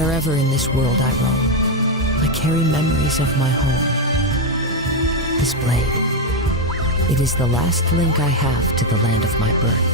Wherever in this world I roam, I carry memories of my home. This blade, it is the last link I have to the land of my birth.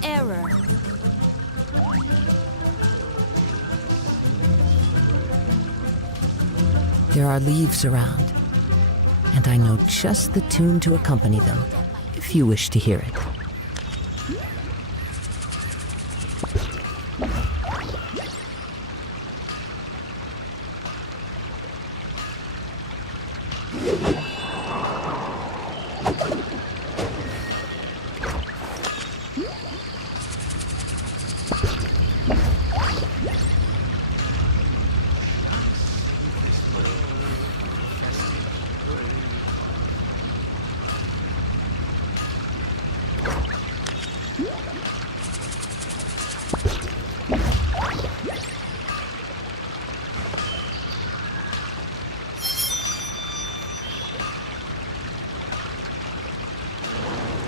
Error. There are leaves around, and I know just the tune to accompany them, if you wish to hear it.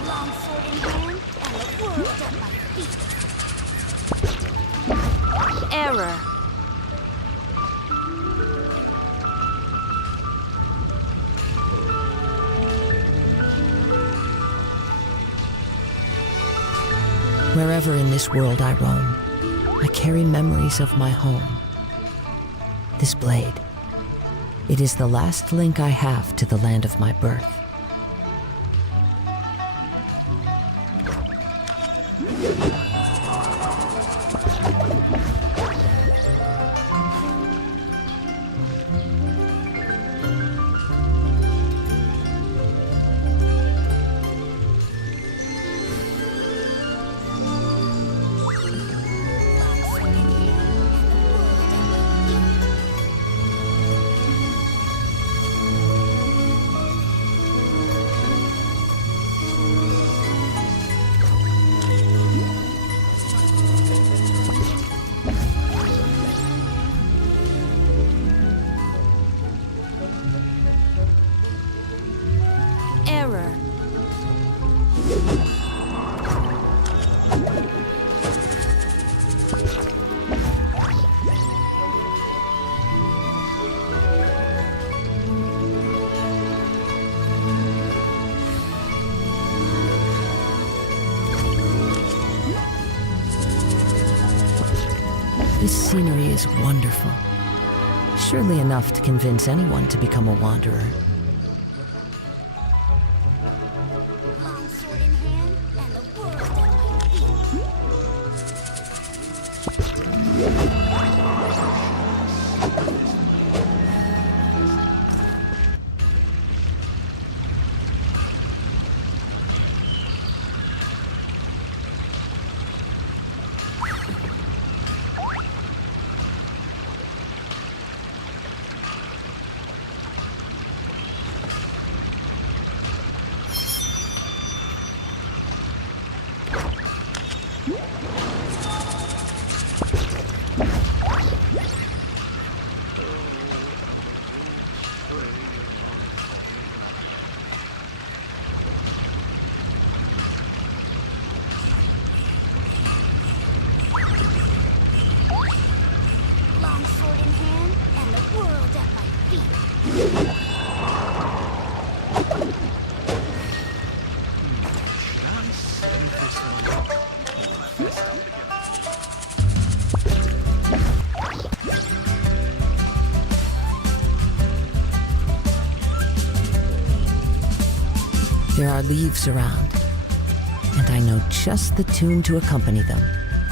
Long sword in hand and the world at my feet. Error. Wherever in this world I roam, I carry memories of my home. This blade, it is the last link I have to the land of my birth. Error. This scenery is wonderful. Surely enough to convince anyone to become a wanderer. Long sword in hand and the world at my feet. Long sword in hand and the world at my feet. There are leaves around, and I know just the tune to accompany them,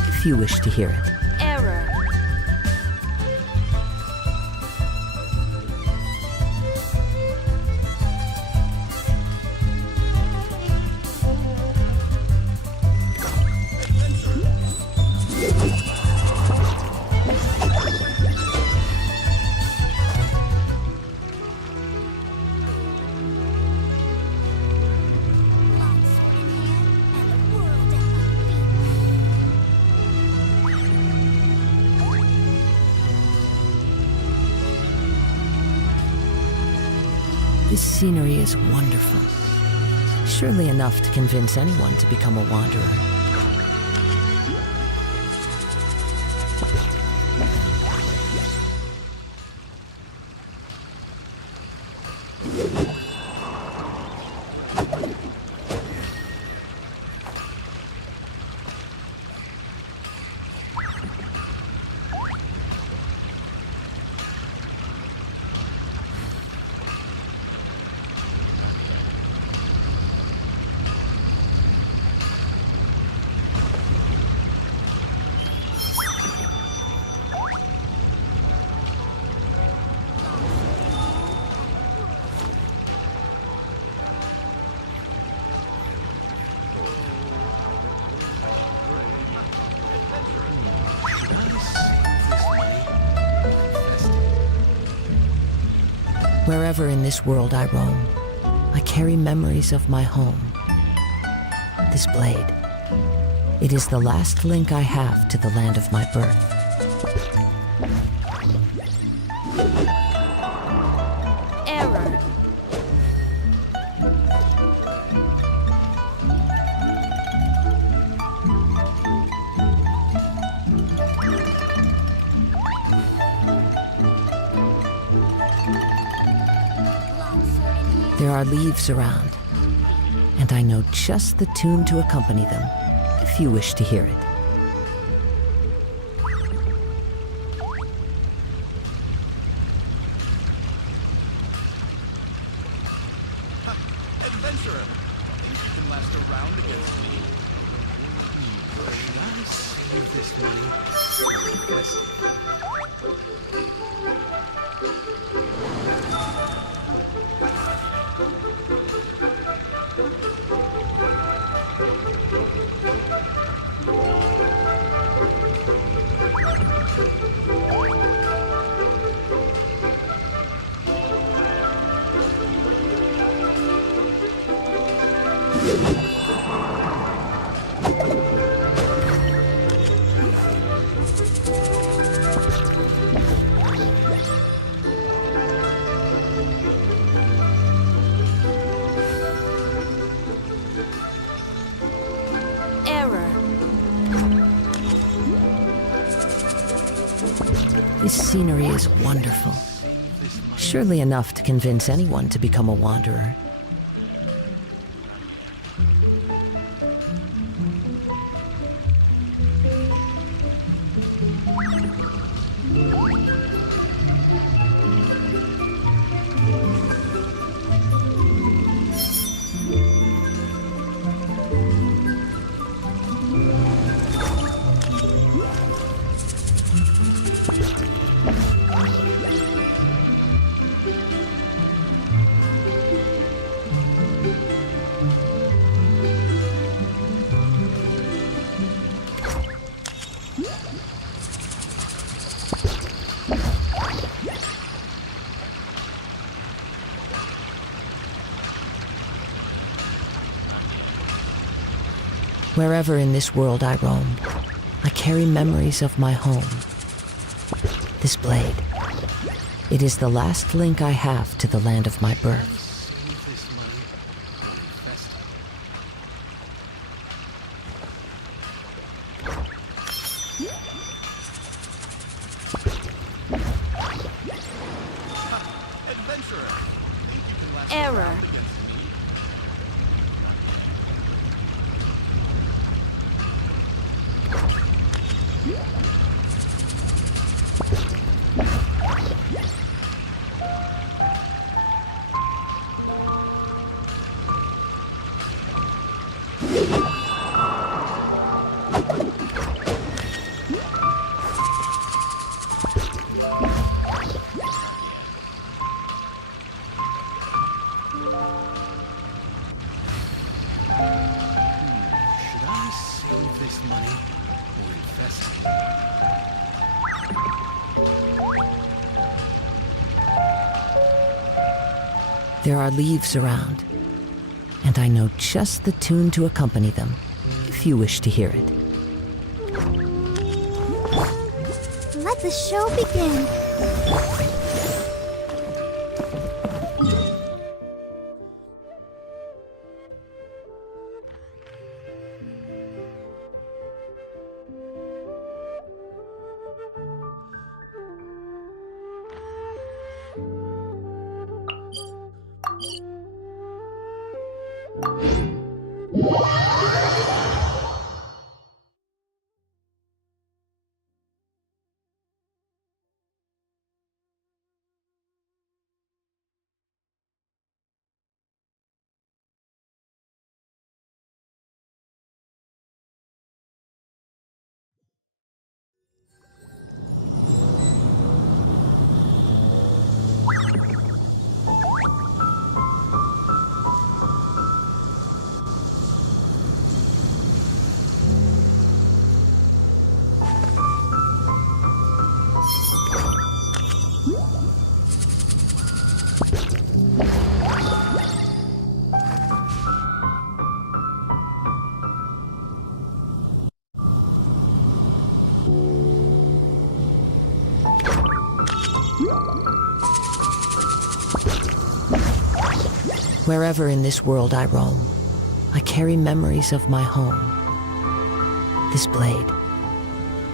if you wish to hear it. Error. This scenery is wonderful. Surely enough to convince anyone to become a wanderer. Wherever in this world I roam, I carry memories of my home. This blade, it is the last link I have to the land of my birth. Error. There are leaves around, and I know just the tune to accompany them, if you wish to hear it. Adventurer, think you can last a round against me? Should I save this money or invest it? This scenery is wonderful. Surely enough to convince anyone to become a wanderer. Wherever in this world I roam, I carry memories of my home. This blade, it is the last link I have to the land of my birth. Save this money or invest it. Adventurer, think you can last a Error. round against me? Should I save this money or invest it? There are leaves around, and I know just the tune to accompany them, if you wish to hear it. Let the show begin. Wherever in this world I roam, I carry memories of my home. This blade,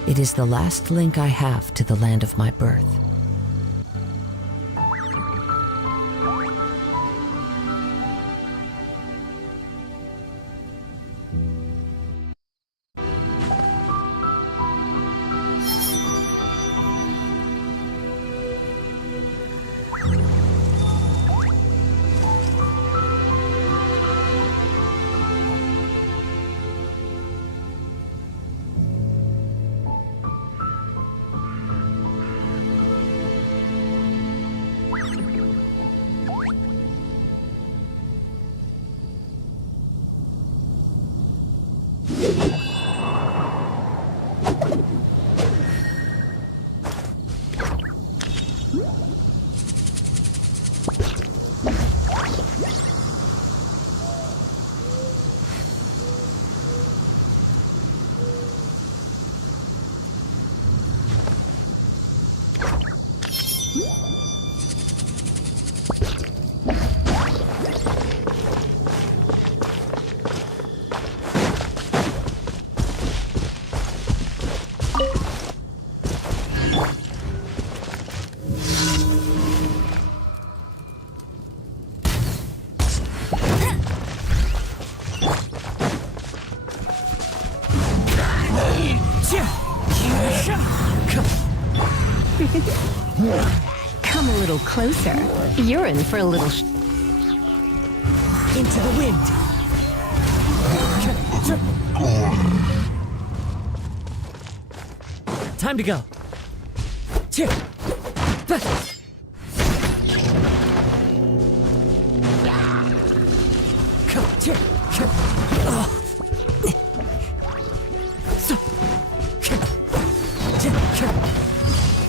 it is the last link I have to the land of my birth. Come a little closer. You're in for a little Into the wind! Time to go!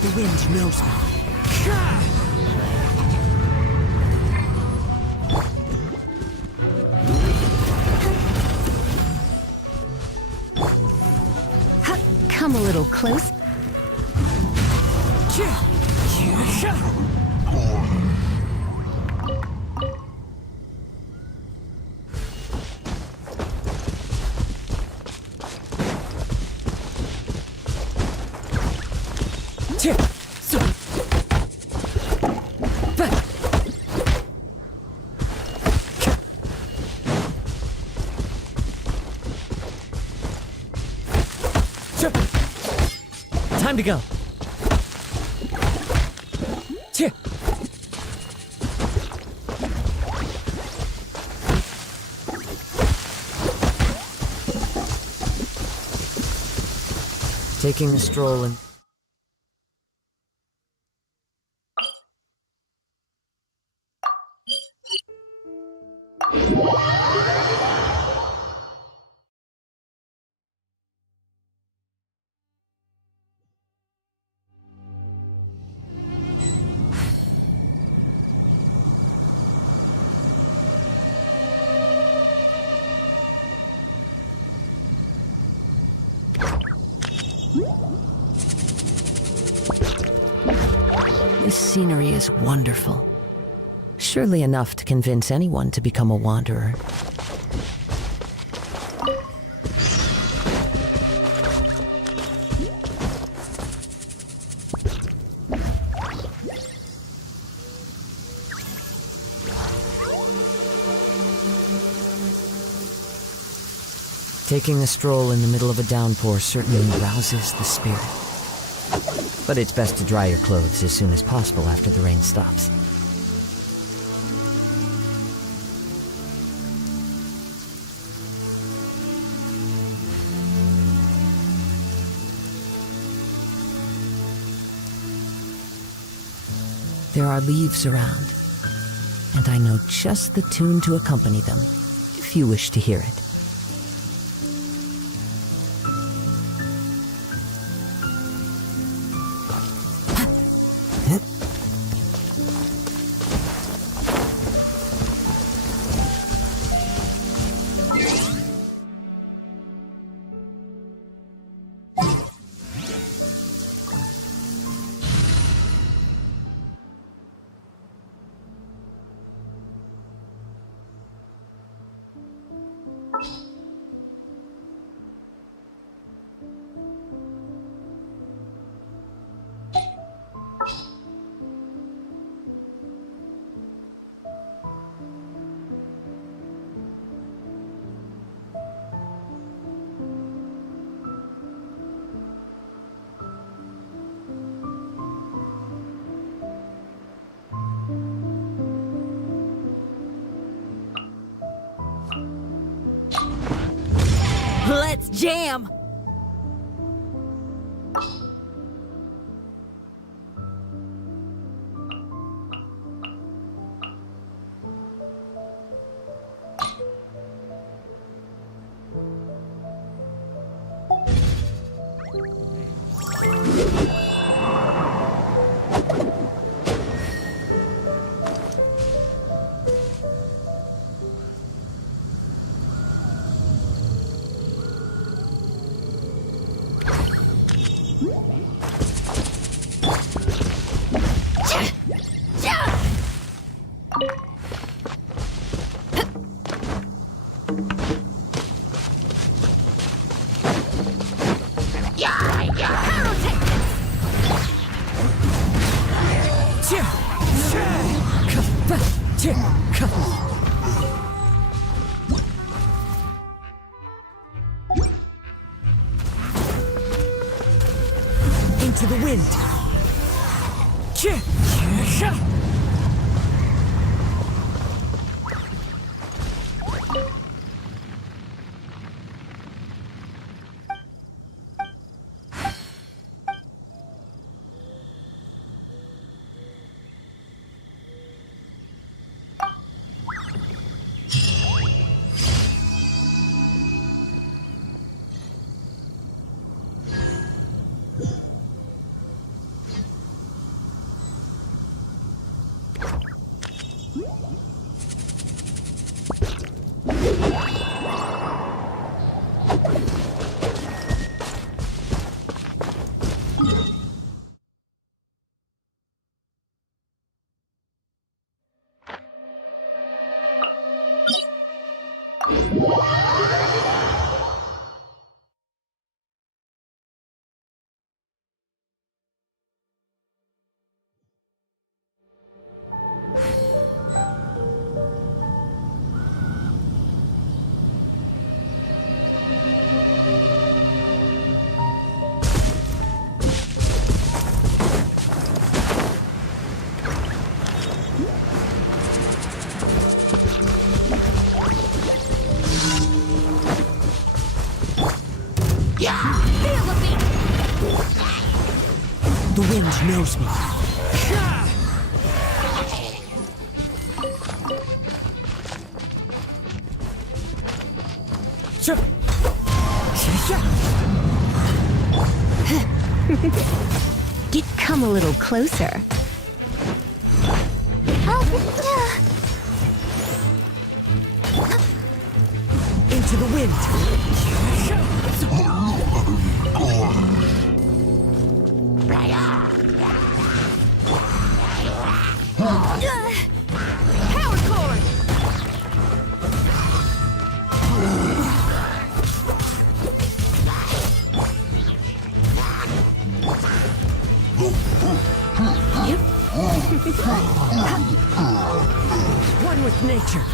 The wind knows me. Come a little close. Time to go. Taking a stroll and this scenery is wonderful. Surely enough to convince anyone to become a wanderer. Taking a stroll in the middle of a downpour certainly rouses the spirit. But it's best to dry your clothes as soon as possible after the rain stops. There are leaves around, and I know just the tune to accompany them, if you wish to hear it. Let's jam! Into the wind. The wind knows me. Come a little closer. Into the wind. Power cord! One with nature.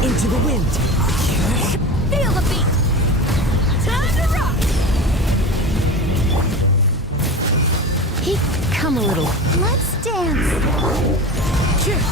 Into the wind. Feel the beat. Time to rock. Come a little. Let's dance. Yeah.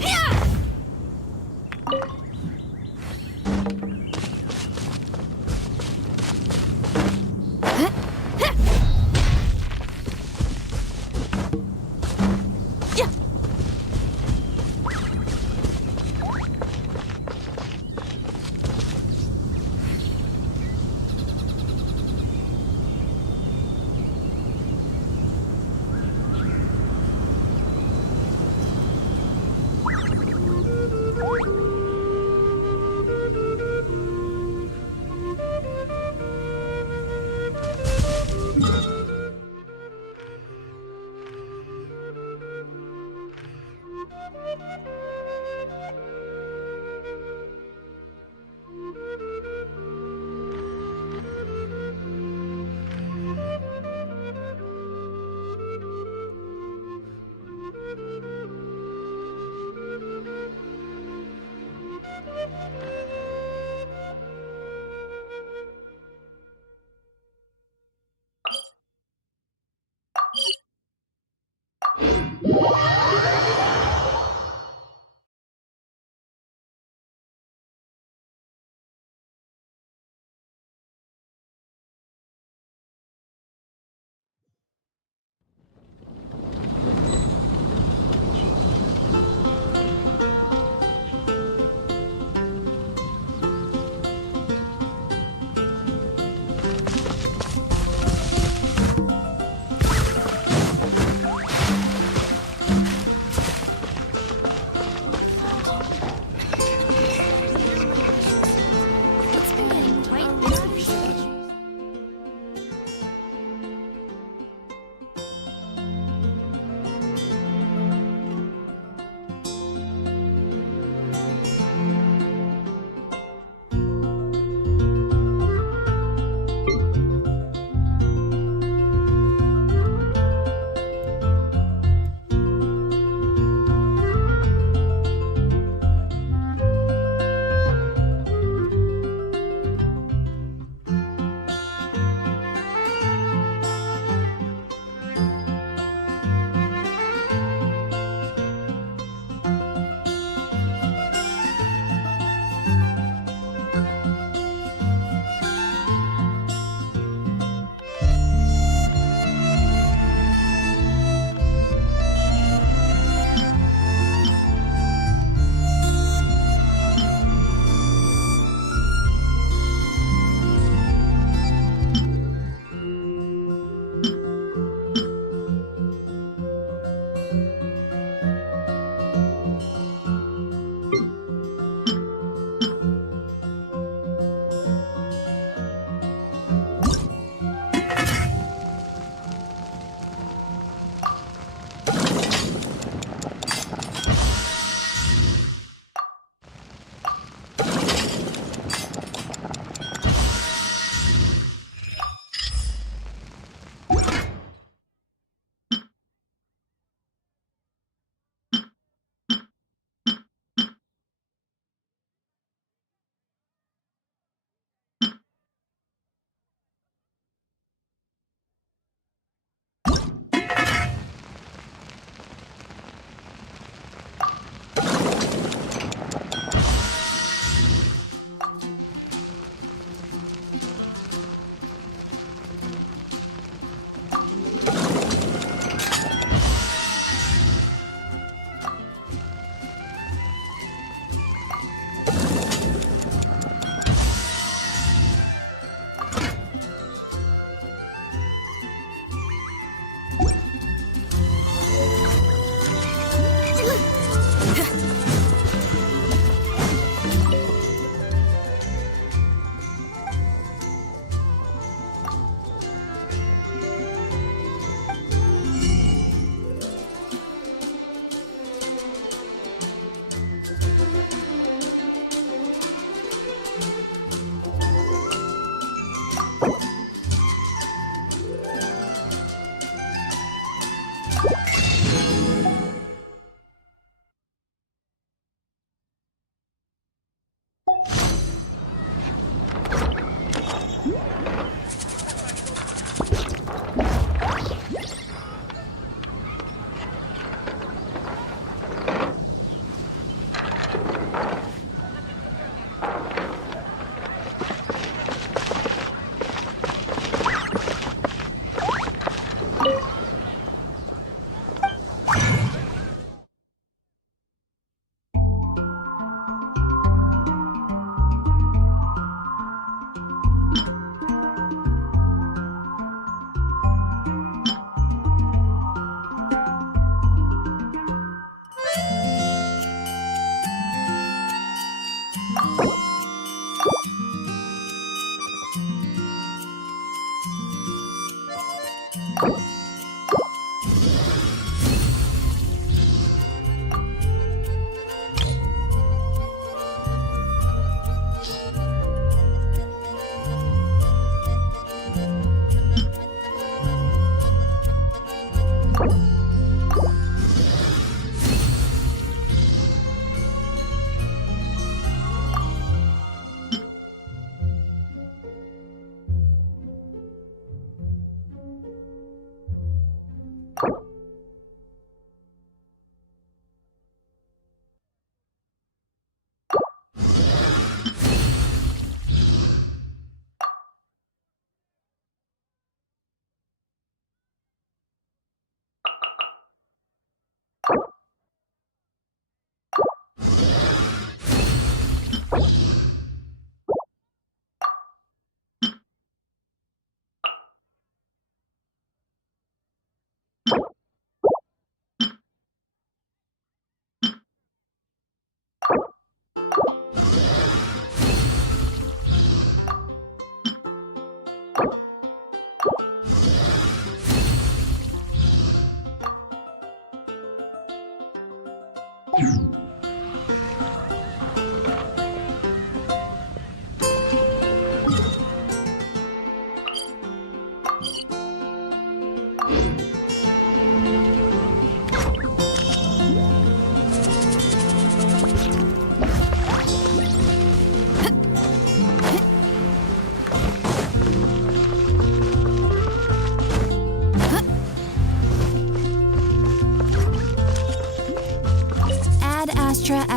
Yeah.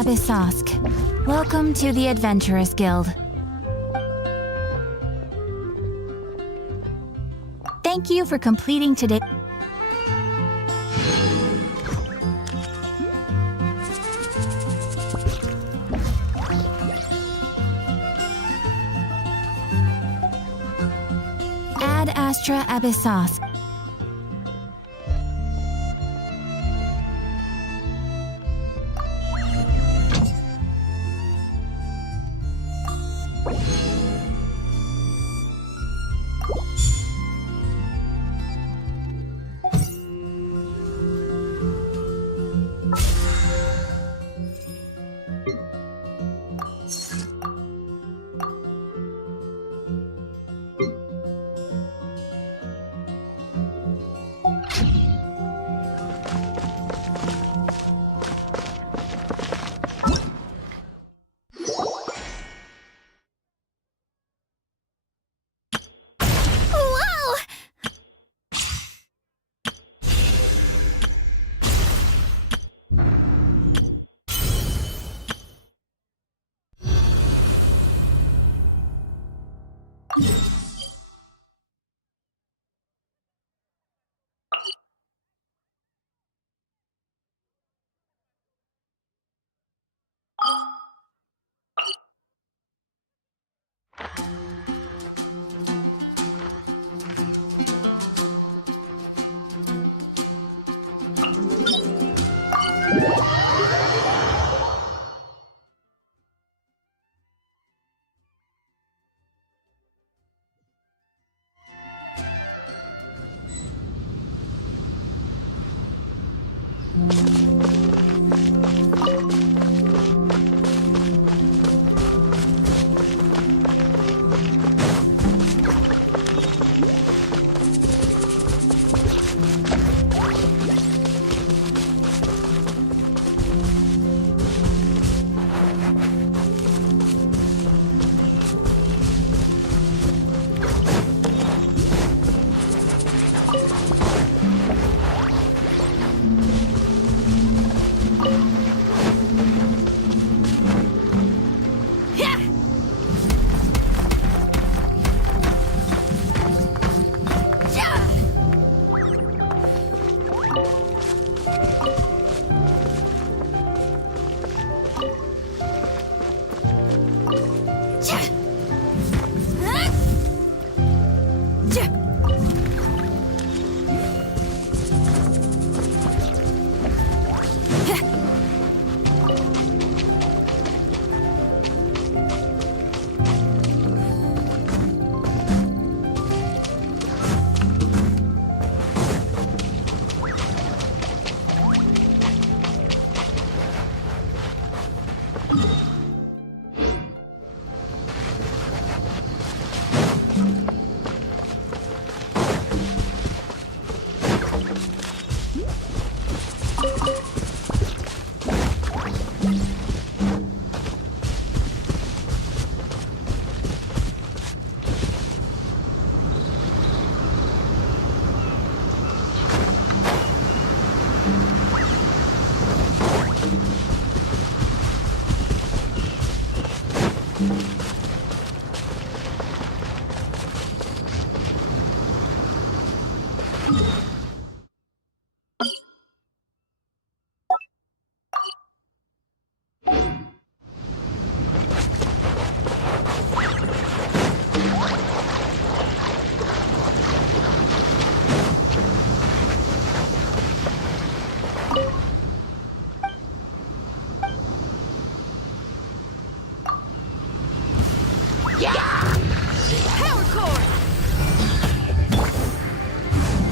Abyssosk. Welcome to the Adventurers Guild. Thank you for completing today. Ad Astra Abyssosk.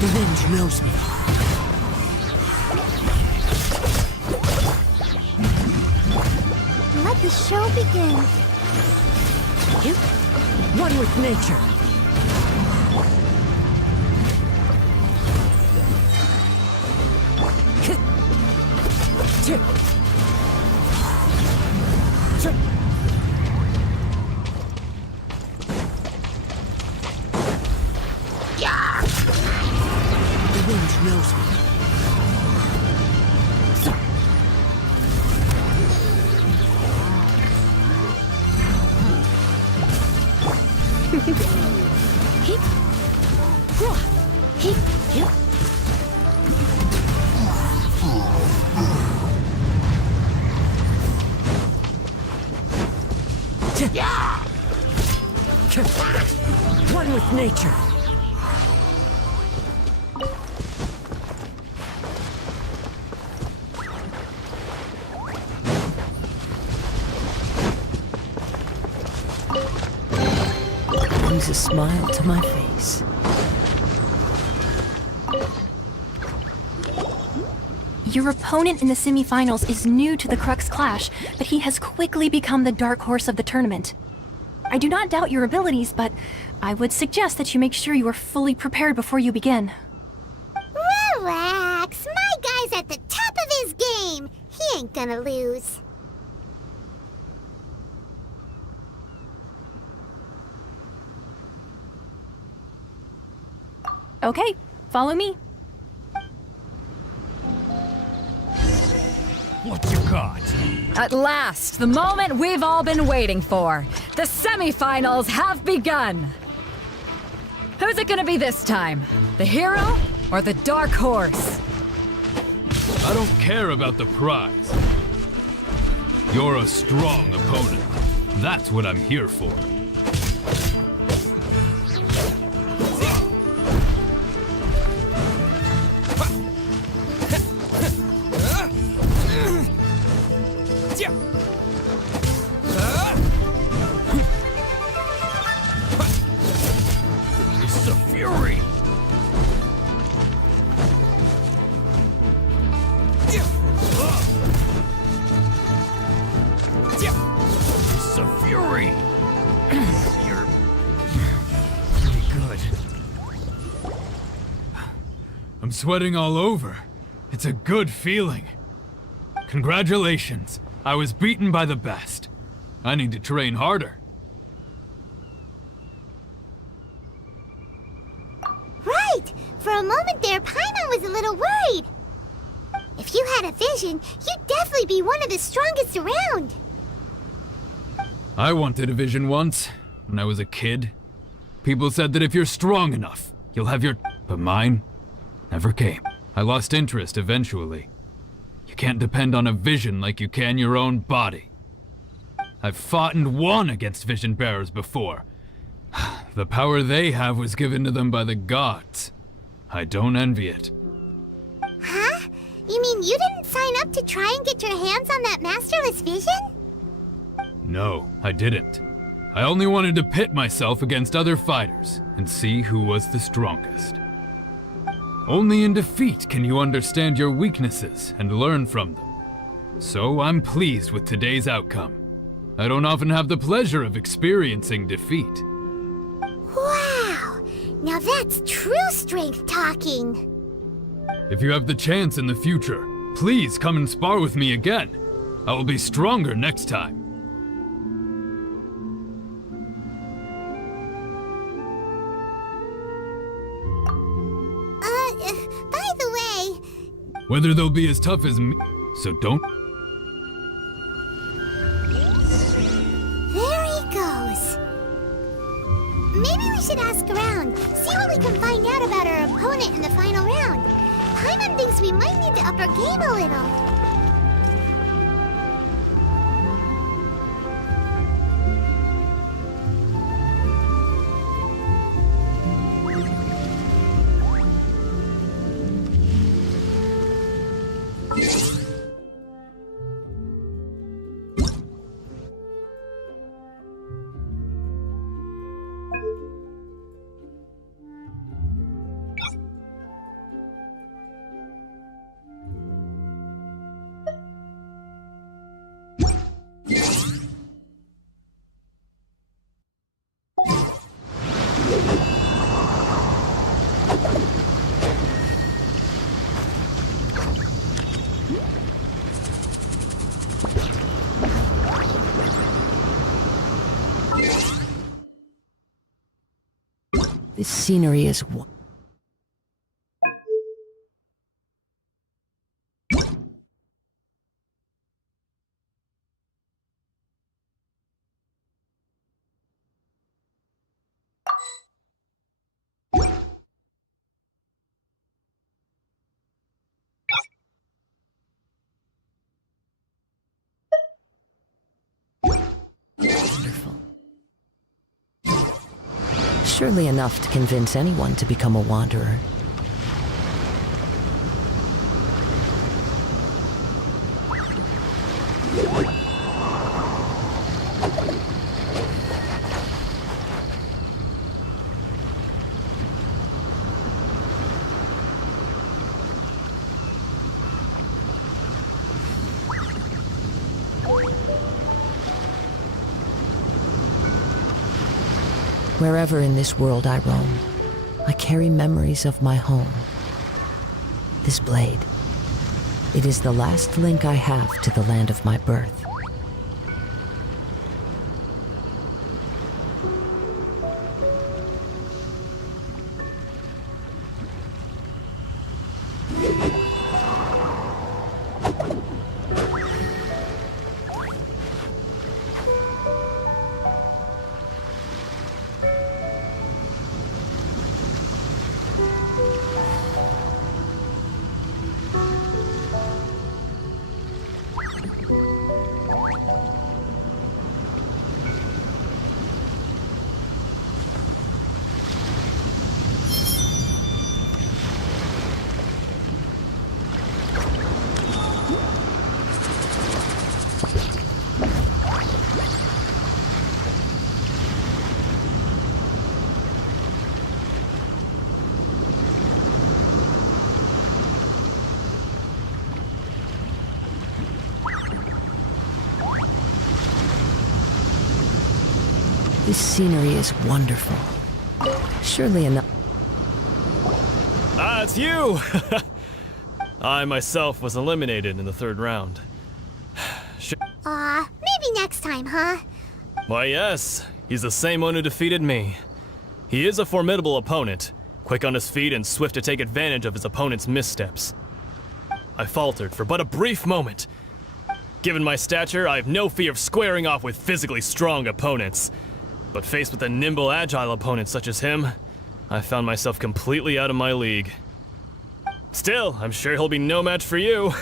The wind knows me. Let the show begin. One with nature. The wind knows me. One with nature. Brings a smile to my face. Your opponent in the semifinals is new to the Crux Clash, but he has quickly become the dark horse of the tournament. I do not doubt your abilities, but I would suggest that you make sure you are fully prepared before you begin. Relax. My guy's at the top of his game. He ain't gonna lose. Okay, follow me. What you got? At last, the moment we've all been waiting for. The semifinals have begun. Who's it gonna be this time? The hero or the dark horse? I don't care about the prize. You're a strong opponent. That's what I'm here for. It's the fury! It's the fury! You're pretty good. I'm sweating all over. It's a good feeling. Congratulations. I was beaten by the best. I need to train harder. Right! For a moment there, Paimon was a little worried. If you had a vision, you'd definitely be one of the strongest around. I wanted a vision once, when I was a kid. People said that if you're strong enough, you'll have your... But mine never came. I lost interest eventually. You can't depend on a vision like you can your own body. I've fought and won against vision bearers before. The power they have was given to them by the gods. I don't envy it. Huh? You mean you didn't sign up to try and get your hands on that masterless vision? No, I didn't. I only wanted to pit myself against other fighters and see who was the strongest. Only in defeat can you understand your weaknesses and learn from them. So I'm pleased with today's outcome. I don't often have the pleasure of experiencing defeat. Wow! Now that's true strength talking. If you have the chance in the future, please come and spar with me again. I will be stronger next time. By the way, Whether they'll be as tough as me, so don't... there he goes. Maybe we should ask around, see what we can find out about our opponent in the final round. Paimon thinks we might need to up our game a little. This scenery is wonderful. Surely enough to convince anyone to become a wanderer. Wherever in this world I roam, I carry memories of my home. This blade, it is the last link I have to the land of my birth. This scenery is wonderful. Surely enough. Ah, it's you! I myself was eliminated in the third round. Maybe next time, huh? Why, yes. He's the same one who defeated me. He is a formidable opponent, quick on his feet and swift to take advantage of his opponent's missteps. I faltered for but a brief moment. Given my stature, I have no fear of squaring off with physically strong opponents. But faced with a nimble, agile opponent such as him, I found myself completely out of my league. Still, I'm sure he'll be no match for you.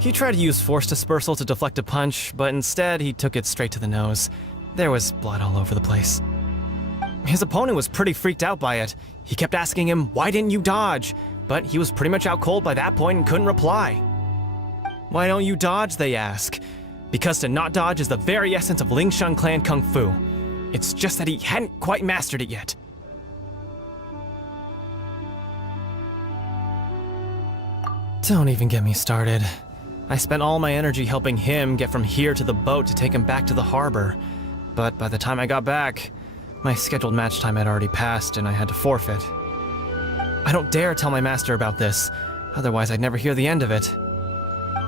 He tried to use force dispersal to deflect a punch, but instead he took it straight to the nose. There was blood all over the place. His opponent was pretty freaked out by it. He kept asking him, "Why didn't you dodge?" But he was pretty much out cold by that point and couldn't reply. "Why don't you dodge?" they ask. Because to not dodge is the very essence of Lingshun clan kung fu. It's just that he hadn't quite mastered it yet. Don't even get me started. I spent all my energy helping him get from here to the boat to take him back to the harbor. But by the time I got back, my scheduled match time had already passed and I had to forfeit. I don't dare tell my master about this, otherwise I'd never hear the end of it.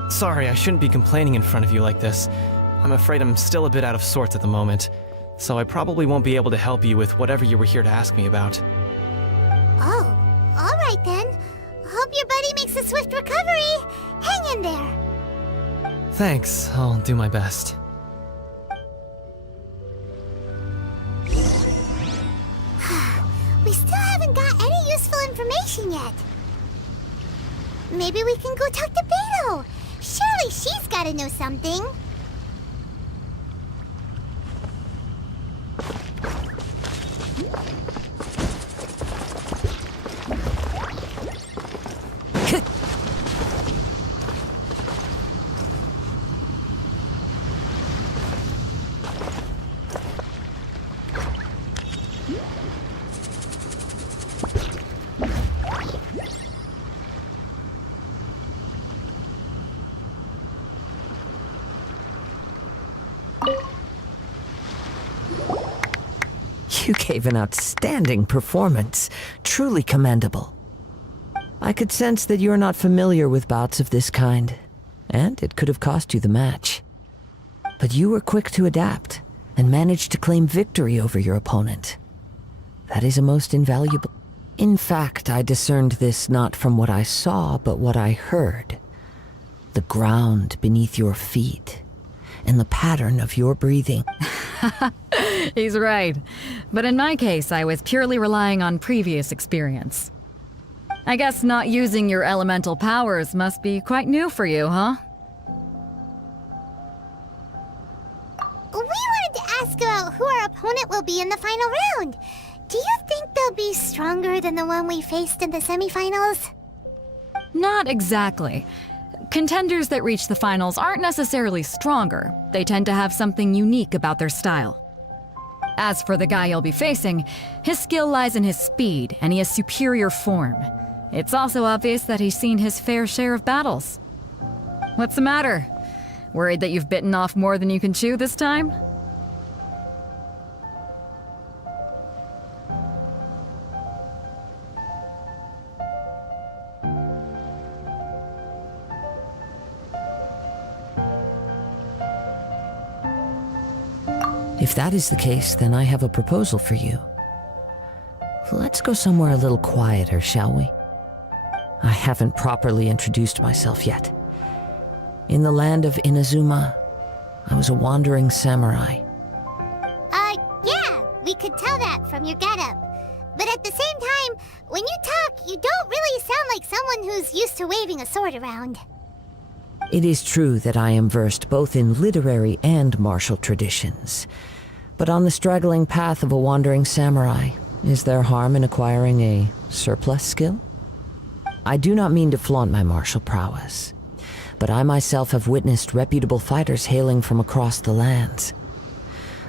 Sorry, I shouldn't be complaining in front of you like this. I'm afraid I'm still a bit out of sorts at the moment, so I probably won't be able to help you with whatever you were here to ask me about. Oh, all right then. Hope your buddy makes a swift recovery. Hang in there. Thanks, I'll do my best. We still haven't got any useful information yet. Maybe we can go talk to Beto. Surely she's gotta know something. You gave an outstanding performance, truly commendable. I could sense that you're not familiar with bouts of this kind, and it could have cost you the match. But you were quick to adapt, and managed to claim victory over your opponent. That is a most invaluable... In fact, I discerned this not from what I saw, but what I heard. The ground beneath your feet, and the pattern of your breathing. He's right. But in my case, I was purely relying on previous experience. I guess not using your elemental powers must be quite new for you, huh? We wanted to ask about who our opponent will be in the final round. Do you think they'll be stronger than the one we faced in the semifinals? Not exactly. Contenders that reach the finals aren't necessarily stronger. They tend to have something unique about their style. As for the guy you'll be facing, his skill lies in his speed, and he has superior form. It's also obvious that he's seen his fair share of battles. What's the matter? Worried that you've bitten off more than you can chew this time? If that is the case, then I have a proposal for you. Let's go somewhere a little quieter, shall we? I haven't properly introduced myself yet. In the land of Inazuma, I was a wandering samurai. Yeah, we could tell that from your getup. But at the same time, when you talk, you don't really sound like someone who's used to waving a sword around. It is true that I am versed both in literary and martial traditions. But on the straggling path of a wandering samurai, is there harm in acquiring a surplus skill? I do not mean to flaunt my martial prowess, but I myself have witnessed reputable fighters hailing from across the lands.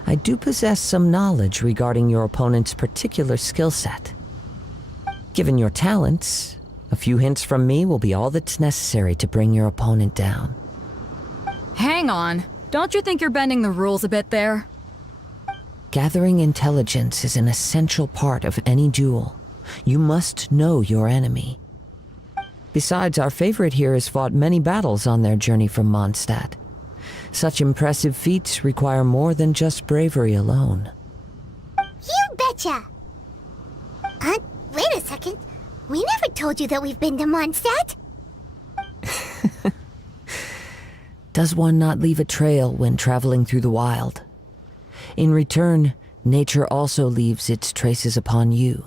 I do possess some knowledge regarding your opponent's particular skill set. Given your talents, a few hints from me will be all that's necessary to bring your opponent down. Hang on. Don't you think you're bending the rules a bit there? Gathering intelligence is an essential part of any duel. You must know your enemy. Besides, our favorite here has fought many battles on their journey from Mondstadt. Such impressive feats require more than just bravery alone. You betcha! Wait a second. We never told you that we've been to Mondstadt. Does one not leave a trail when traveling through the wild? In return, nature also leaves its traces upon you.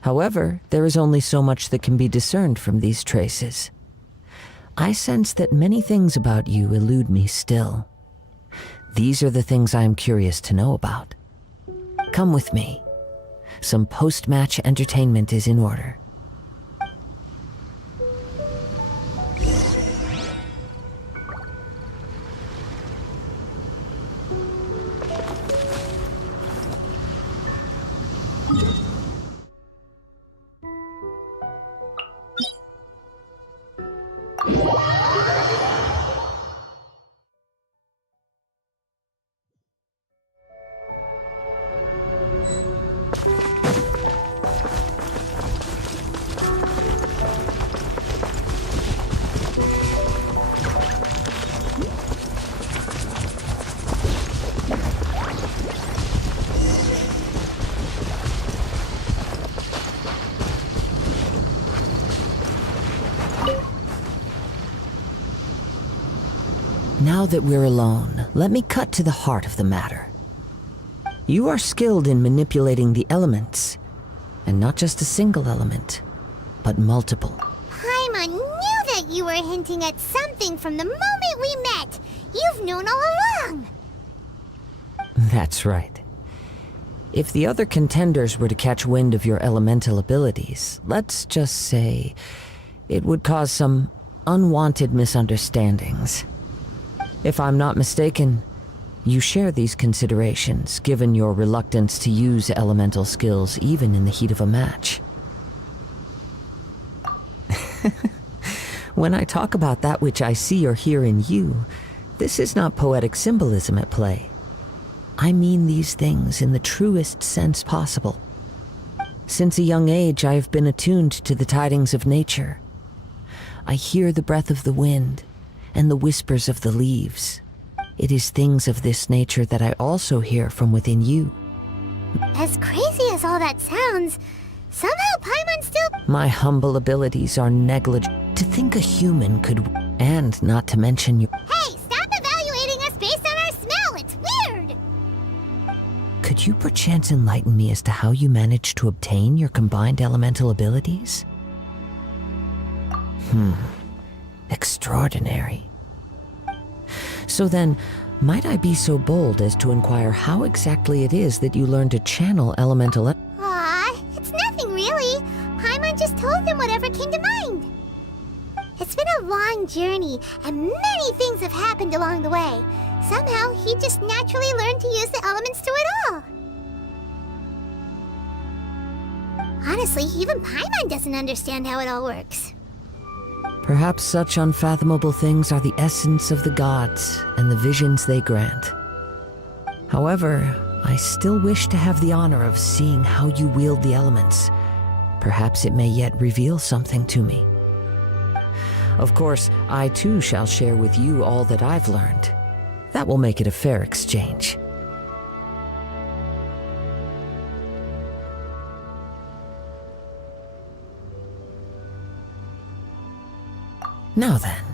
However, there is only so much that can be discerned from these traces. I sense that many things about you elude me still. These are the things I am curious to know about. Come with me. Some post-match entertainment is in order. Now that we're alone, let me cut to the heart of the matter. You are skilled in manipulating the elements, and not just a single element, but multiple. Paimon knew that you were hinting at something from the moment we met. You've known all along. That's right. If the other contenders were to catch wind of your elemental abilities, let's just say it would cause some unwanted misunderstandings. If I'm not mistaken, you share these considerations, given your reluctance to use elemental skills even in the heat of a match. When I talk about that which I see or hear in you, this is not poetic symbolism at play. I mean these things in the truest sense possible. Since a young age, I have been attuned to the tidings of nature. I hear the breath of the wind and the whispers of the leaves. It is things of this nature that I also hear from within you. As crazy as all that sounds, somehow Paimon still... My humble abilities are negligent. To think a human could... And not to mention you... Hey, stop evaluating us based on our smell! It's weird! Could you perchance enlighten me as to how you managed to obtain your combined elemental abilities? Extraordinary. So then, might I be so bold as to inquire how exactly it is that you learned to channel elemental... Aw, it's nothing really. Paimon just told him whatever came to mind. It's been a long journey, and many things have happened along the way. Somehow, he just naturally learned to use the elements through it all. Honestly, even Paimon doesn't understand how it all works. Perhaps such unfathomable things are the essence of the gods and the visions they grant. However, I still wish to have the honor of seeing how you wield the elements. Perhaps it may yet reveal something to me. Of course, I too shall share with you all that I've learned. That will make it a fair exchange. Now then,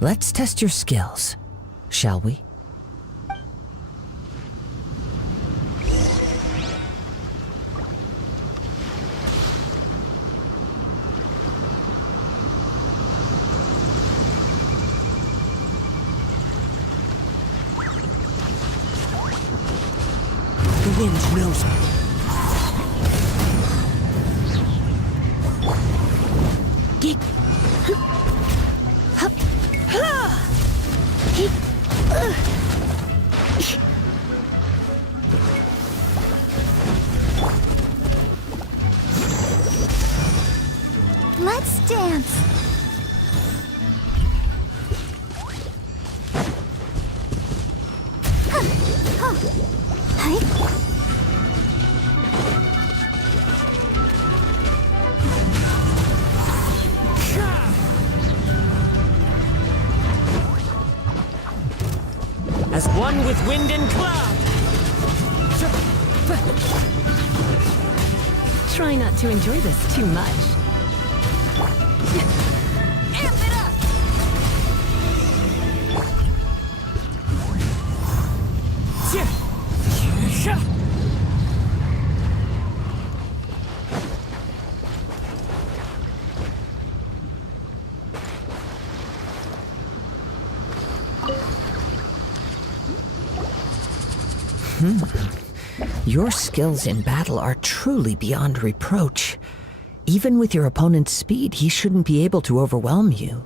let's test your skills, shall we? The wind knows me. Geek. Let's dance. As one with wind and cloud! Try not to enjoy this too much. Amp it up! Your skills in battle are truly beyond reproach. Even with your opponent's speed, he shouldn't be able to overwhelm you.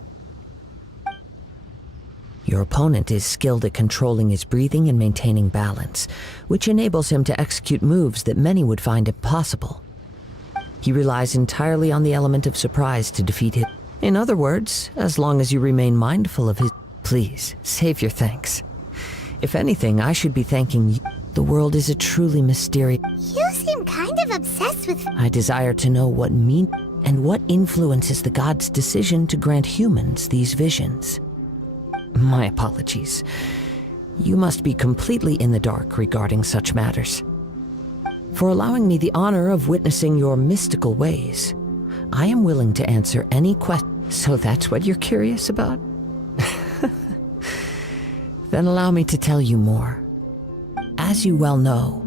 Your opponent is skilled at controlling his breathing and maintaining balance, which enables him to execute moves that many would find impossible. He relies entirely on the element of surprise to defeat his... In other words, as long as you remain mindful of his... Please, save your thanks. If anything, I should be thanking you. The world is a truly mysterious... You seem kind of obsessed with... I desire to know what mean and what influences the gods' decision to grant humans these visions. My apologies. You must be completely in the dark regarding such matters. For allowing me the honor of witnessing your mystical ways, I am willing to answer any question. So that's what you're curious about? Then allow me to tell you more. As you well know,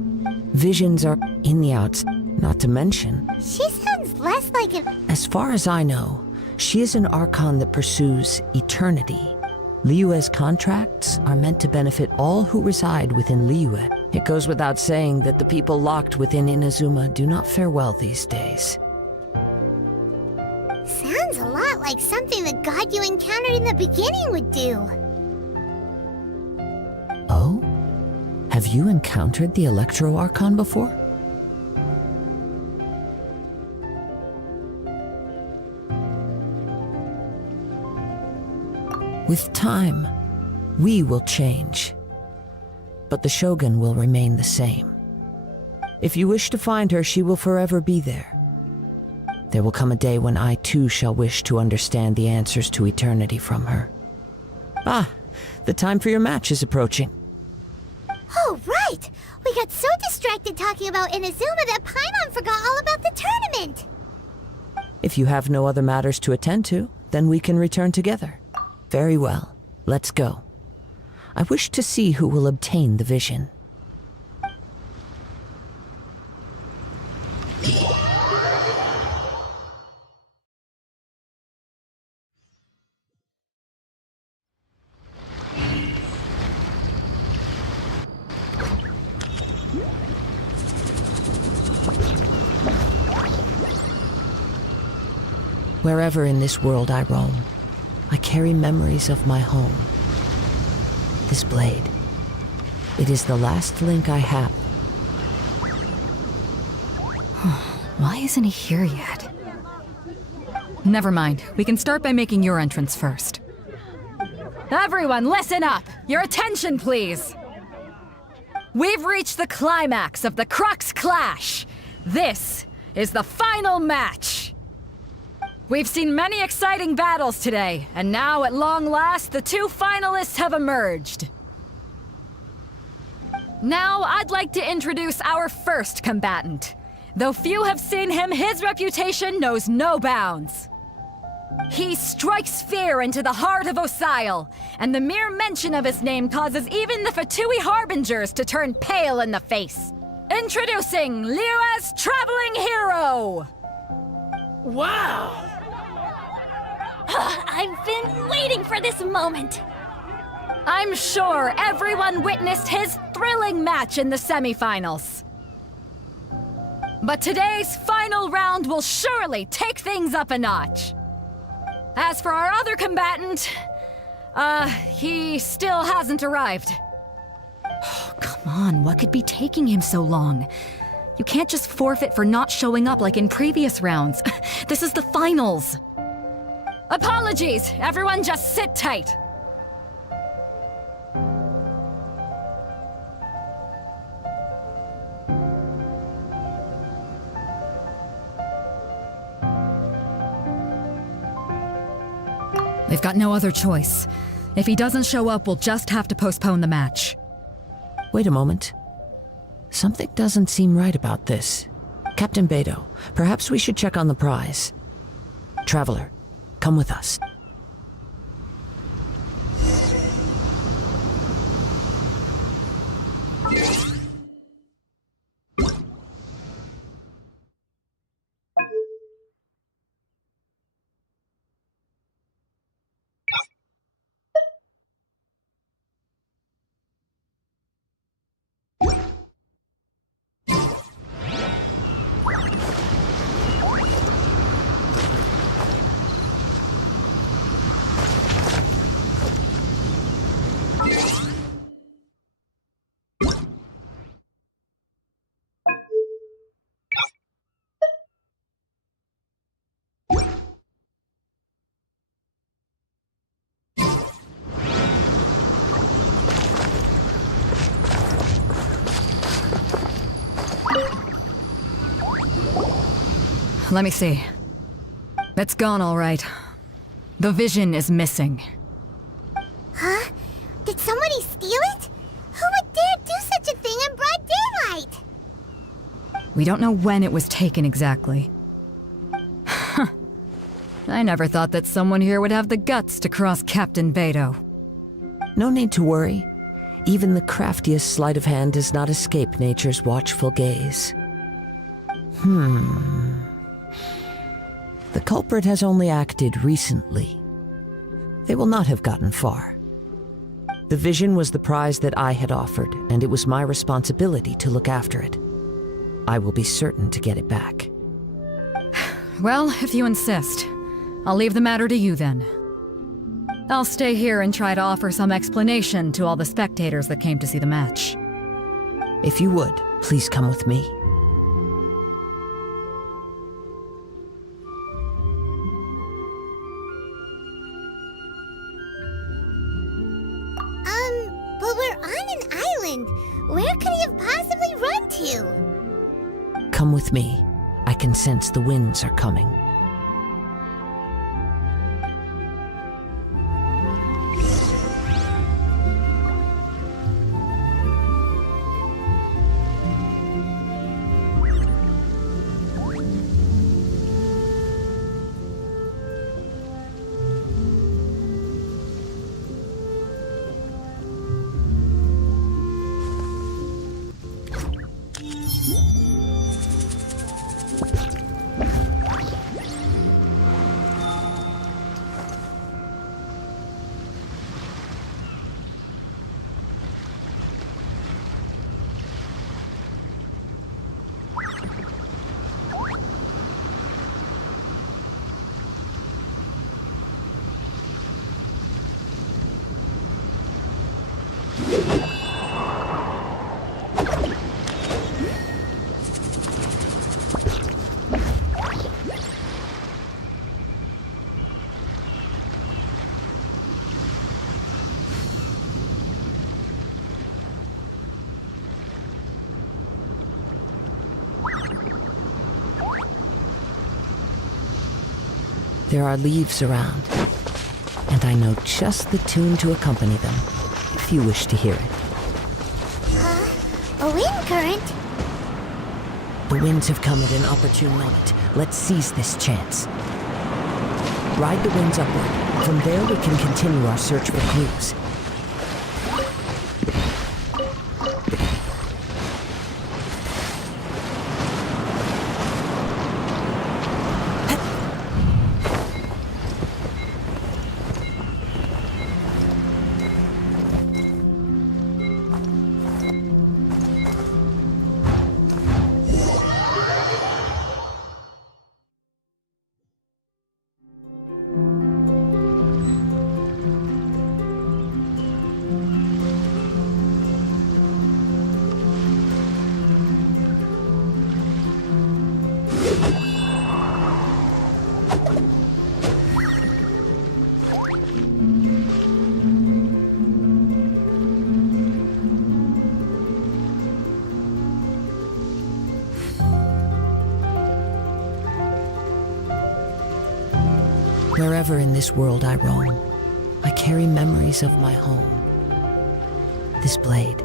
visions are in the outs, not to mention... She sounds less like an... As far as I know, she is an archon that pursues eternity. Liyue's contracts are meant to benefit all who reside within Liyue. It goes without saying that the people locked within Inazuma do not fare well these days. Sounds a lot like something the god you encountered in the beginning would do. Oh? Have you encountered the Electro Archon before? With time, we will change. but the Shogun will remain the same. If you wish to find her, she will forever be there. There will come a day when I too shall wish to understand the answers to eternity from her. Ah, the time for your match is approaching. Oh, right! We got so distracted talking about Inazuma that Paimon forgot all about the tournament! If you have no other matters to attend to, then we can return together. Very well, let's go. I wish to see who will obtain the vision. Wherever in this world I roam, I carry memories of my home. This blade, it is the last link I have. Why isn't he here yet? Never mind. We can start by making your entrance first. Everyone, listen up! Your attention, please! We've reached the climax of the Crux Clash! This is the final match! We've seen many exciting battles today, and now at long last, the two finalists have emerged. Now, I'd like to introduce our first combatant. Though few have seen him, his reputation knows no bounds. He strikes fear into the heart of Osile, and the mere mention of his name causes even the Fatui Harbingers to turn pale in the face. Introducing Liyue's Traveling Hero! Wow! I've been waiting for this moment. I'm sure everyone witnessed his thrilling match in the semifinals. But today's final round will surely take things up a notch. As for our other combatant, he still hasn't arrived. Oh, come on, what could be taking him so long? You can't just forfeit for not showing up like in previous rounds. This is the finals. Apologies, everyone just sit tight. They've got no other choice. If he doesn't show up, we'll just have to postpone the match. Wait a moment. Something doesn't seem right about this. Captain Beidou, perhaps we should check on the prize. Traveler, come with us. Let me see. It's gone, all right. The vision is missing. Huh? Did somebody steal it? Who would dare do such a thing in broad daylight? We don't know when it was taken exactly. I never thought that someone here would have the guts to cross Captain Beidou. No need to worry. Even the craftiest sleight of hand does not escape nature's watchful gaze. The culprit has only acted recently. They will not have gotten far. The vision was the prize that I had offered, and it was my responsibility to look after it. I will be certain to get it back. Well, if you insist, I'll leave the matter to you then. I'll stay here and try to offer some explanation to all the spectators that came to see the match. If you would, please come with me. But we're on an island. Where could he have possibly run to? Come with me. I can sense the winds are coming. There are leaves around, and I know just the tune to accompany them, if you wish to hear it. A wind current? The winds have come at an opportune moment. Let's seize this chance. Ride the winds upward. From there we can continue our search for clues. Wherever in this world I roam, I carry memories of my home. This blade,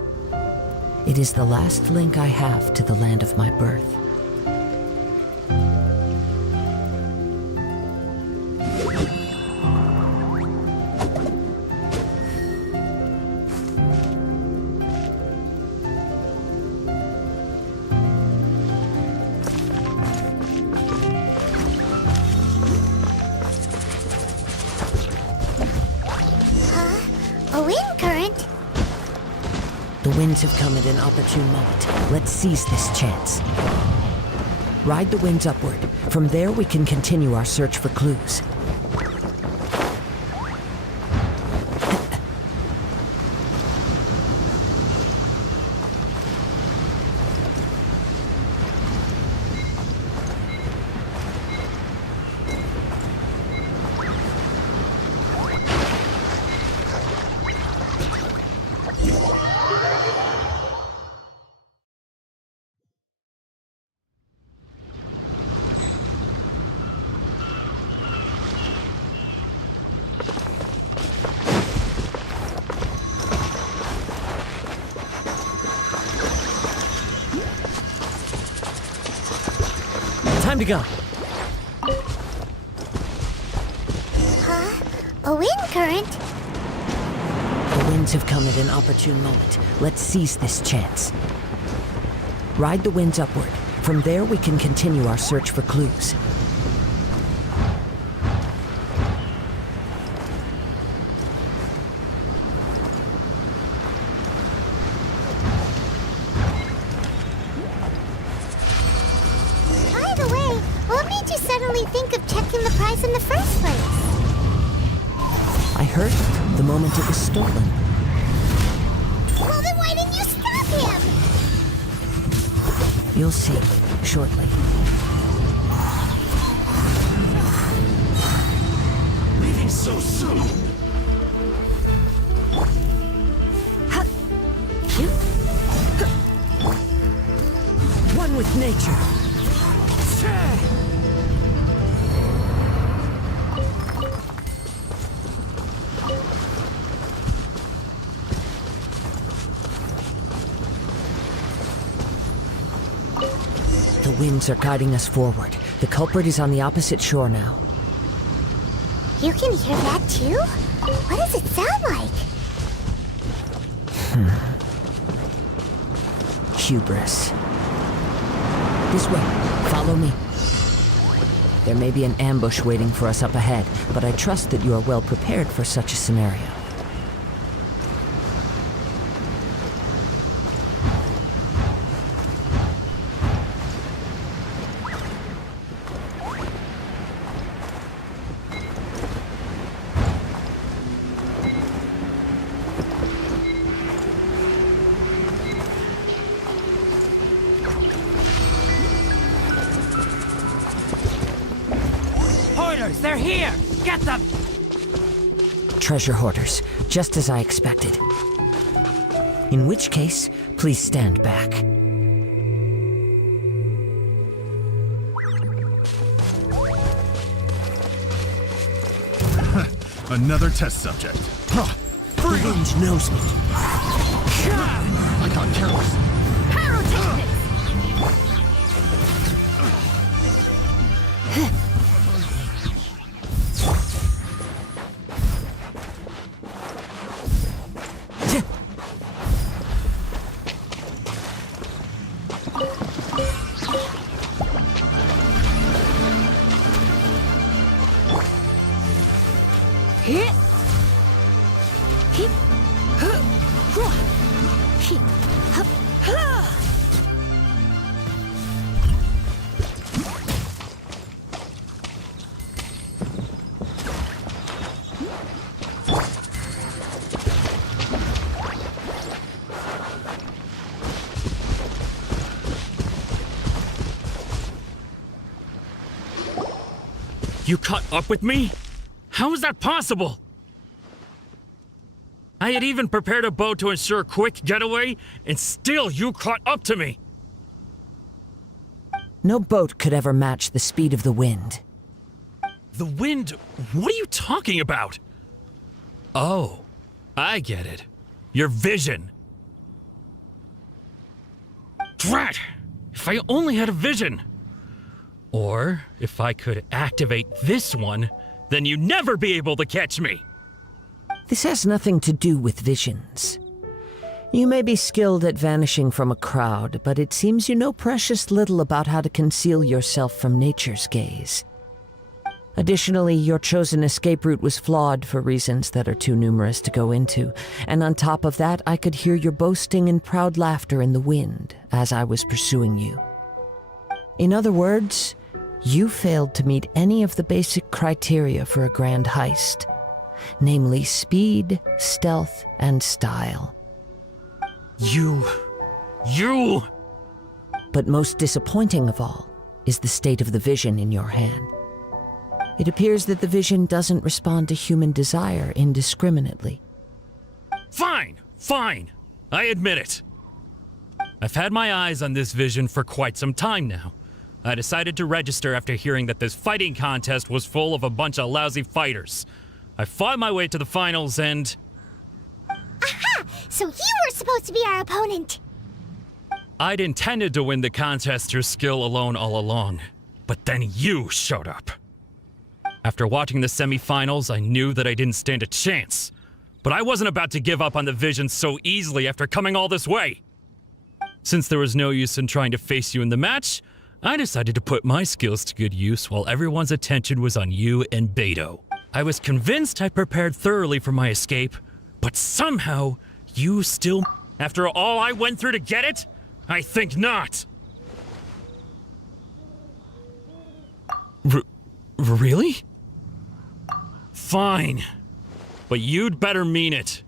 it is the last link I have to the land of my birth. A wind current? The winds have come at an opportune moment. Let's seize this chance. Ride the winds upward. From there we can continue our search for clues. Time to go. A wind current? The winds have come at an opportune moment. Let's seize this chance. Ride the winds upward. From there we can continue our search for clues. By the way, what made you suddenly think of checking the price in the first place? I heard it the moment it was stolen. Well, then why didn't you stop him? You'll see shortly. Leaving so soon. one with nature. The winds are guiding us forward. The culprit is on the opposite shore now. You can hear that too? What does it sound like? Hubris. This way. Follow me. There may be an ambush waiting for us up ahead, but I trust that you are well prepared for such a scenario. They're here! Get them! Treasure hoarders, just as I expected. In which case, please stand back. Another test subject. Huh. The wind knows me. I got careless. Pyrotechnics! You caught up with me? How is that possible? I had even prepared a boat to ensure a quick getaway, and still you caught up to me! No boat could ever match the speed of the wind. The wind? What are you talking about? Oh, I get it. Your vision. Drat! If I only had a vision! Or, if I could activate this one, then you'd never be able to catch me! This has nothing to do with visions. You may be skilled at vanishing from a crowd, but it seems you know precious little about how to conceal yourself from nature's gaze. Additionally, your chosen escape route was flawed for reasons that are too numerous to go into, and on top of that, I could hear your boasting and proud laughter in the wind as I was pursuing you. In other words, you failed to meet any of the basic criteria for a grand heist, namely speed, stealth, and style. You... But most disappointing of all is the state of the vision in your hand. It appears that the vision doesn't respond to human desire indiscriminately. Fine! I admit it. I've had my eyes on this vision for quite some time now. I decided to register after hearing that this fighting contest was full of a bunch of lousy fighters. I fought my way to the finals and... Aha! So you were supposed to be our opponent! I'd intended to win the contest through skill alone all along. But then you showed up. After watching the semifinals, I knew that I didn't stand a chance. But I wasn't about to give up on the vision so easily after coming all this way. Since there was no use in trying to face you in the match, I decided to put my skills to good use while everyone's attention was on you and Beto. I was convinced I prepared thoroughly for my escape, but somehow, you still... After all I went through to get it? I think not. Really? Fine. But you'd better mean it.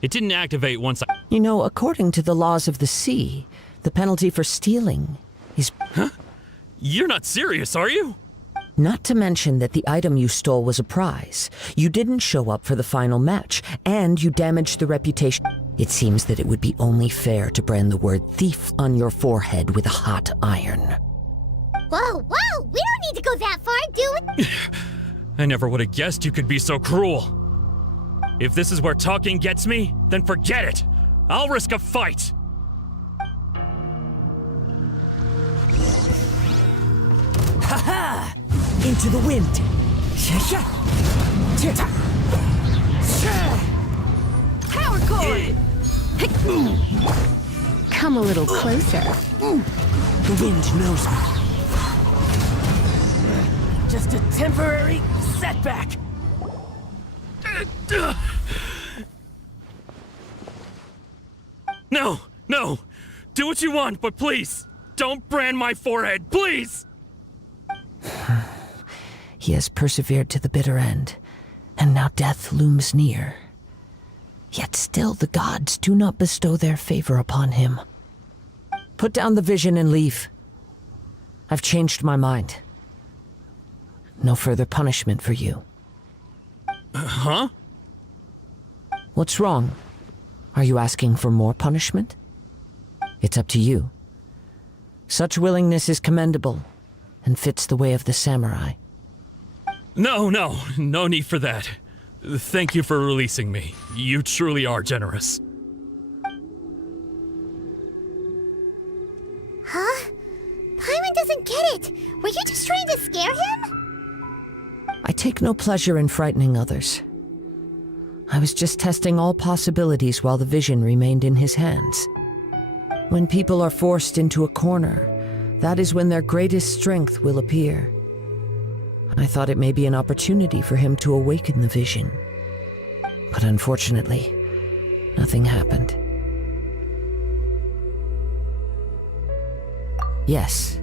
It didn't activate once I... You know, according to the laws of the sea, the penalty for stealing is... Huh? You're not serious, are you? Not to mention that the item you stole was a prize. You didn't show up for the final match, and you damaged the reputation... It seems that it would be only fair to brand the word thief on your forehead with a hot iron. Whoa, whoa! We don't need to go that far, do we? I never would have guessed you could be so cruel. If this is where talking gets me, then forget it. I'll risk a fight. Ha-ha! Into the wind. Power cord! Come a little closer. The wind knows me. Just a temporary setback. No, no. Do what you want, but please, don't brand my forehead, please! He has persevered to the bitter end, and now death looms near. Yet still the gods do not bestow their favor upon him. Put down the vision and leave. I've changed my mind. No further punishment for you. Huh? What's wrong? Are you asking for more punishment? It's up to you. Such willingness is commendable and fits the way of the samurai. No need for that. Thank you for releasing me. You truly are generous. Huh? Paimon doesn't get it. Were you just trying to scare him? I take no pleasure in frightening others. I was just testing all possibilities while the vision remained in his hands. When people are forced into a corner, that is when their greatest strength will appear. I thought it may be an opportunity for him to awaken the vision. But unfortunately, nothing happened. Yes,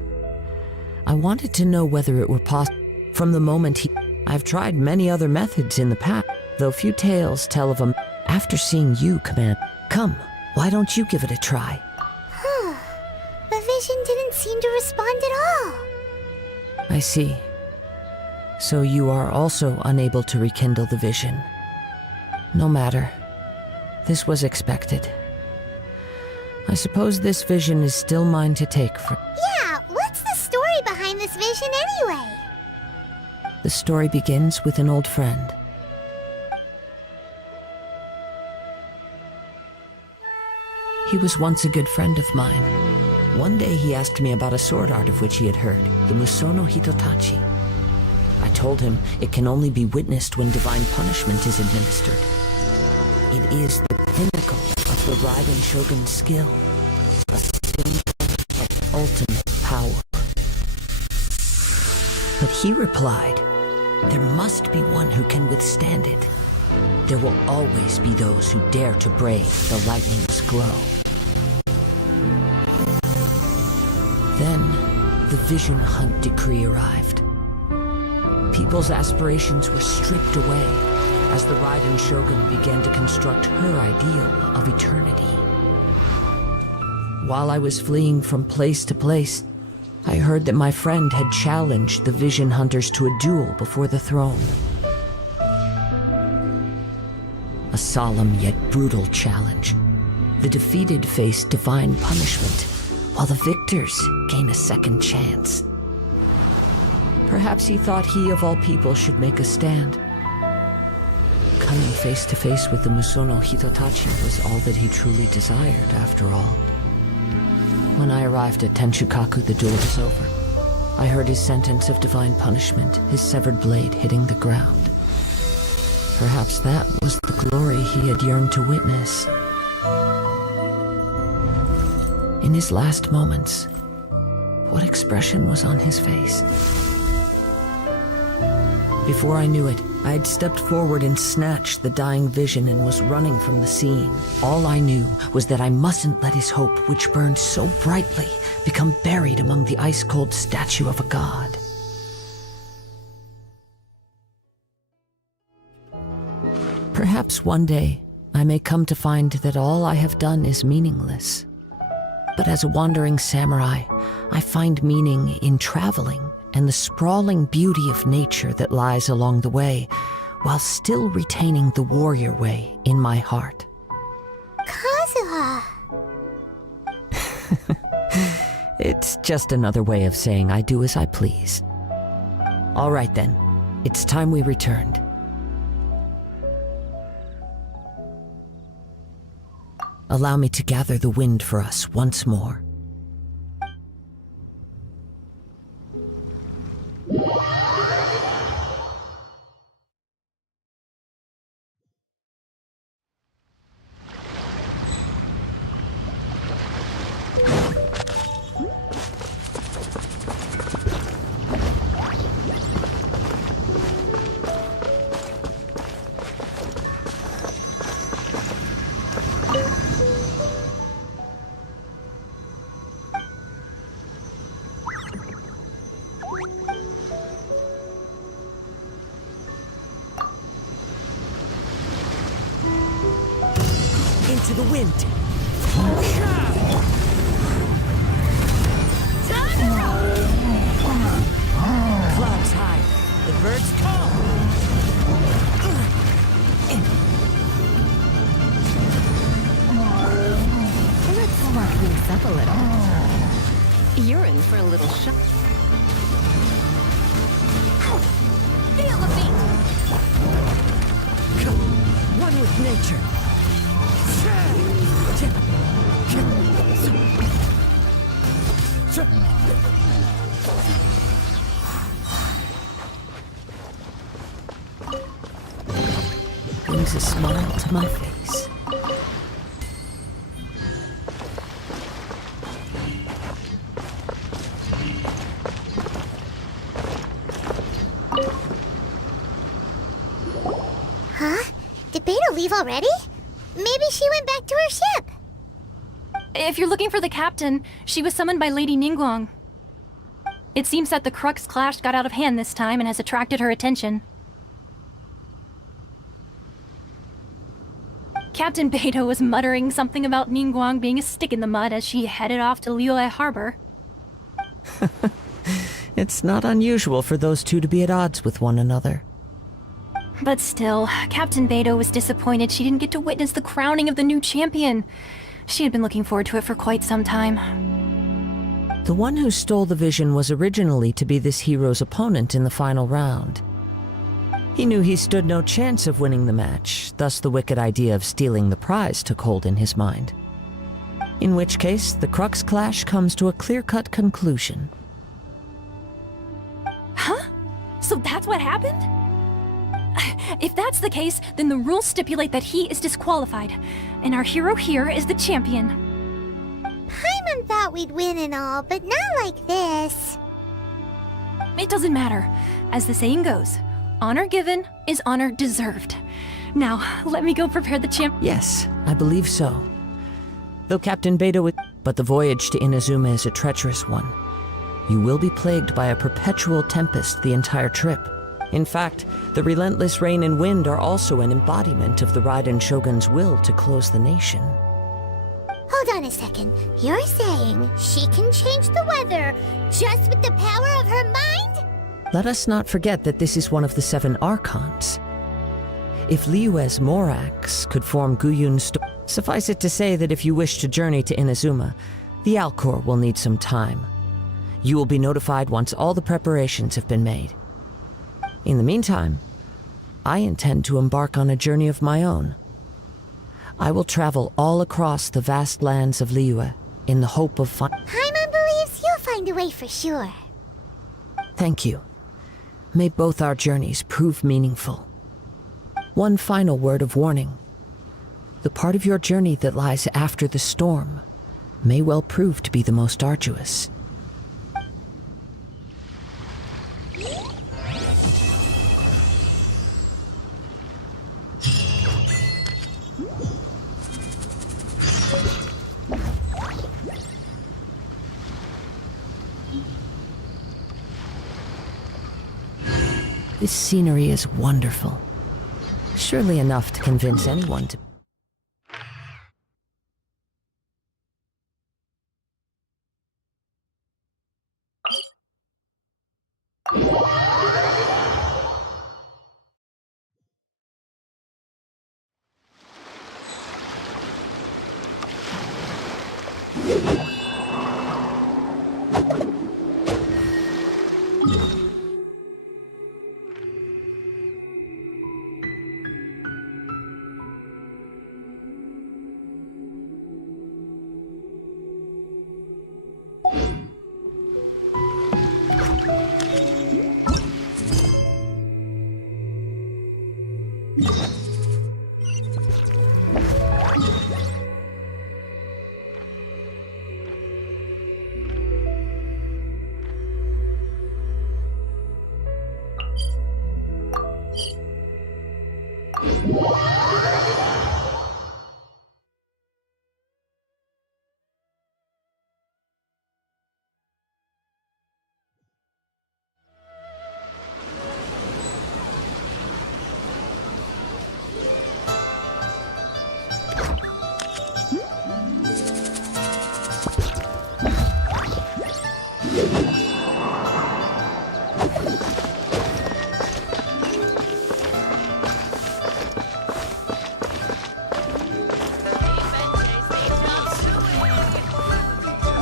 I wanted to know whether it were possible. From the moment I've tried many other methods in the past, though few tales tell of them. After seeing you command, come, why don't you give it a try? The vision didn't seem to respond at all. I see. So you are also unable to rekindle the vision. No matter. This was expected. I suppose this vision is still mine to take for. Yeah, what's the story behind this vision anyway? The story begins with an old friend. He was once a good friend of mine. One day he asked me about a sword art of which he had heard, the Musono Hitotachi. I told him it can only be witnessed when divine punishment is administered. It is the pinnacle of the Raiden Shogun's skill, a symbol of ultimate power. But he replied, there must be one who can withstand it. There will always be those who dare to brave the lightning's glow. Then, the Vision Hunt decree arrived. People's aspirations were stripped away as the Raiden Shogun began to construct her ideal of eternity. While I was fleeing from place to place, I heard that my friend had challenged the Vision Hunters to a duel before the throne. A solemn yet brutal challenge. The defeated face divine punishment, while the victors gain a second chance. Perhaps he thought he of all people should make a stand. Coming face to face with the Musono Hitotachi was all that he truly desired, after all. When I arrived at Tenshukaku, the duel was over. I heard his sentence of divine punishment, his severed blade hitting the ground. Perhaps that was the glory he had yearned to witness. In his last moments, what expression was on his face? Before I knew it, I had stepped forward and snatched the dying vision and was running from the scene. All I knew was that I mustn't let his hope, which burned so brightly, become buried among the ice-cold statue of a god. Perhaps one day, I may come to find that all I have done is meaningless. But as a wandering samurai, I find meaning in traveling and the sprawling beauty of nature that lies along the way, while still retaining the warrior way in my heart. Come It's just another way of saying I do as I please. All right then, it's time we returned. Allow me to gather the wind for us once more. Into the wind. Clouds high. The birds call. Let's spark things up a little. You're in for a little shock. Feel the beat! One with nature. Brings a smile to my face. Huh? Did Beta leave already? Maybe she went back to her ship. If you're looking for the captain, she was summoned by Lady Ningguang. It seems that the Crux clash got out of hand this time and has attracted her attention. Captain Beidou was muttering something about Ningguang being a stick in the mud as she headed off to Liyue Harbor. It's not unusual for those two to be at odds with one another. But still, Captain Beidou was disappointed she didn't get to witness the crowning of the new champion. She had been looking forward to it for quite some time. The one who stole the vision was originally to be this hero's opponent in the final round. He knew he stood no chance of winning the match, thus the wicked idea of stealing the prize took hold in his mind. In which case, the Crux clash comes to a clear-cut conclusion. Huh? So that's what happened? If that's the case, then the rules stipulate that he is disqualified, and our hero here is the champion. Paimon thought we'd win and all, but not like this. It doesn't matter. As the saying goes, honor given is honor deserved. Now, let me go prepare the champ- Yes, I believe so. Though Captain Beidou, but the voyage to Inazuma is a treacherous one. You will be plagued by a perpetual tempest the entire trip. In fact, the relentless rain and wind are also an embodiment of the Raiden Shogun's will to close the nation. Hold on a second. You're saying she can change the weather just with the power of her mind? Let us not forget that this is one of the 7 Archons. If Liyue's Morax could form Guyun's suffice it to say that if you wish to journey to Inazuma, the Alcor will need some time. You will be notified once all the preparations have been made. In the meantime, I intend to embark on a journey of my own. I will travel all across the vast lands of Liyue in the hope of Paimon believes you'll find a way for sure. Thank you. May both our journeys prove meaningful. One final word of warning. The part of your journey that lies after the storm may well prove to be the most arduous. This scenery is wonderful. Surely enough to convince anyone to...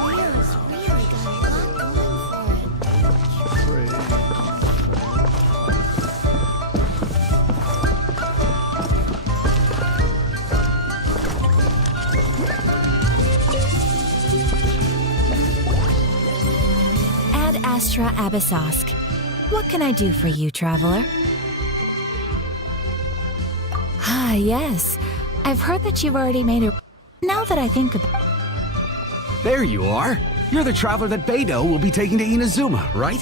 Rio's really got a lot going for it. Ad Astra Abyssosk. What can I do for you, traveler? Ah, yes. I've heard that you've already made a... Now that I think about... There you are. You're the traveler that Beidou will be taking to Inazuma, right?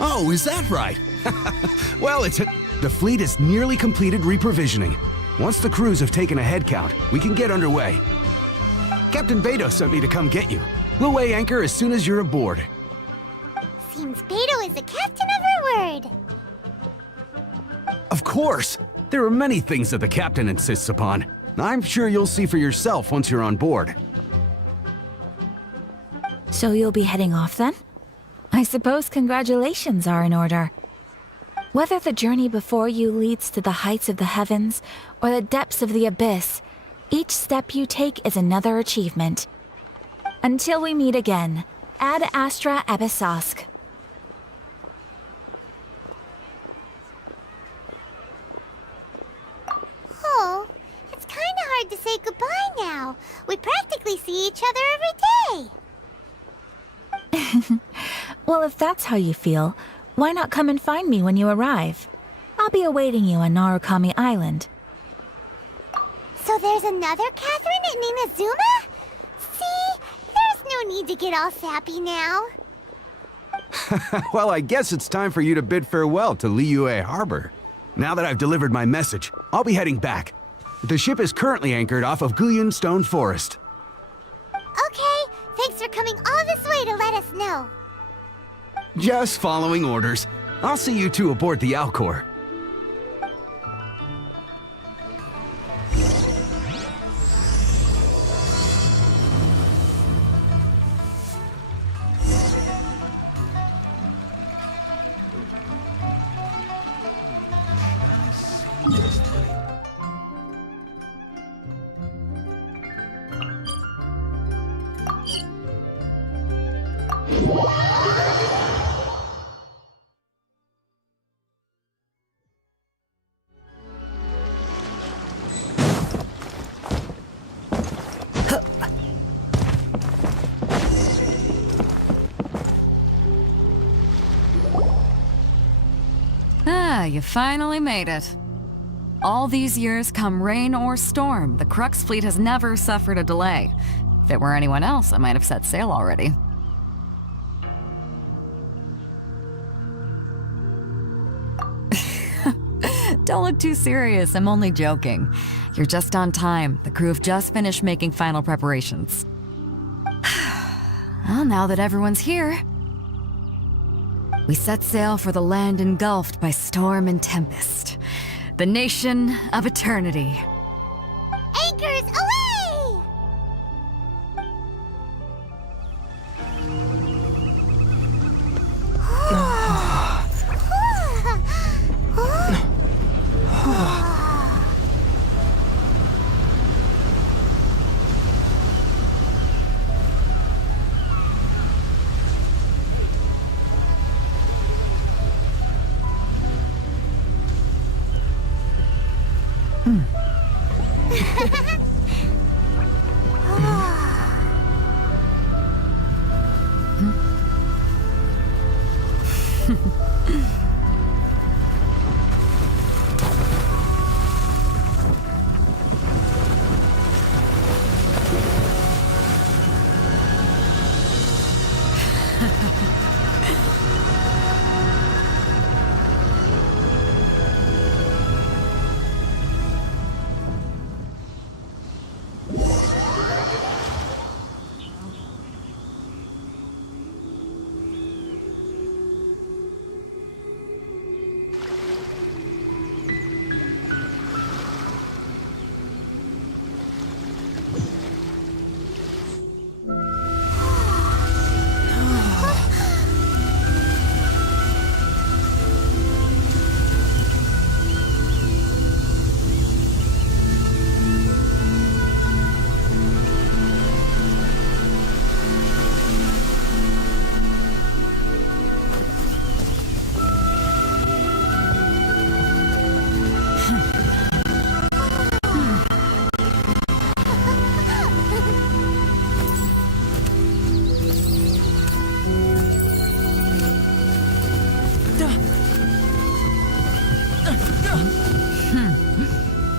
Oh, is that right? Well, the fleet is nearly completed reprovisioning. Once the crews have taken a head count, we can get underway. Captain Beidou sent me to come get you. We'll weigh anchor as soon as you're aboard. Seems Beidou is the captain of her word. Of course! There are many things that the captain insists upon. I'm sure you'll see for yourself once you're on board. So you'll be heading off then? I suppose congratulations are in order. Whether the journey before you leads to the heights of the heavens or the depths of the abyss, each step you take is another achievement. Until we meet again, Ad Astra Abyssosk. Oh, it's kind of hard to say goodbye now. We practically see each other every day. Well, if that's how you feel, why not come and find me when you arrive? I'll be awaiting you on Narukami Island. So there's another Catherine in Inazuma? See? There's no need to get all sappy now. Well, I guess it's time for you to bid farewell to Liyue Harbor. Now that I've delivered my message, I'll be heading back. The ship is currently anchored off of Guyun Stone Forest. Okay, thanks for coming all this way to let us know. Just following orders. I'll see you two aboard the Alcor. Ah, you finally made it. All these years, come rain or storm, the Crux fleet has never suffered a delay. If it were anyone else, I might have set sail already. Don't look too serious, I'm only joking. You're just on time. The crew have just finished making final preparations. Well, now that everyone's here, we set sail for the land engulfed by storm and tempest. The nation of eternity. Anchors away!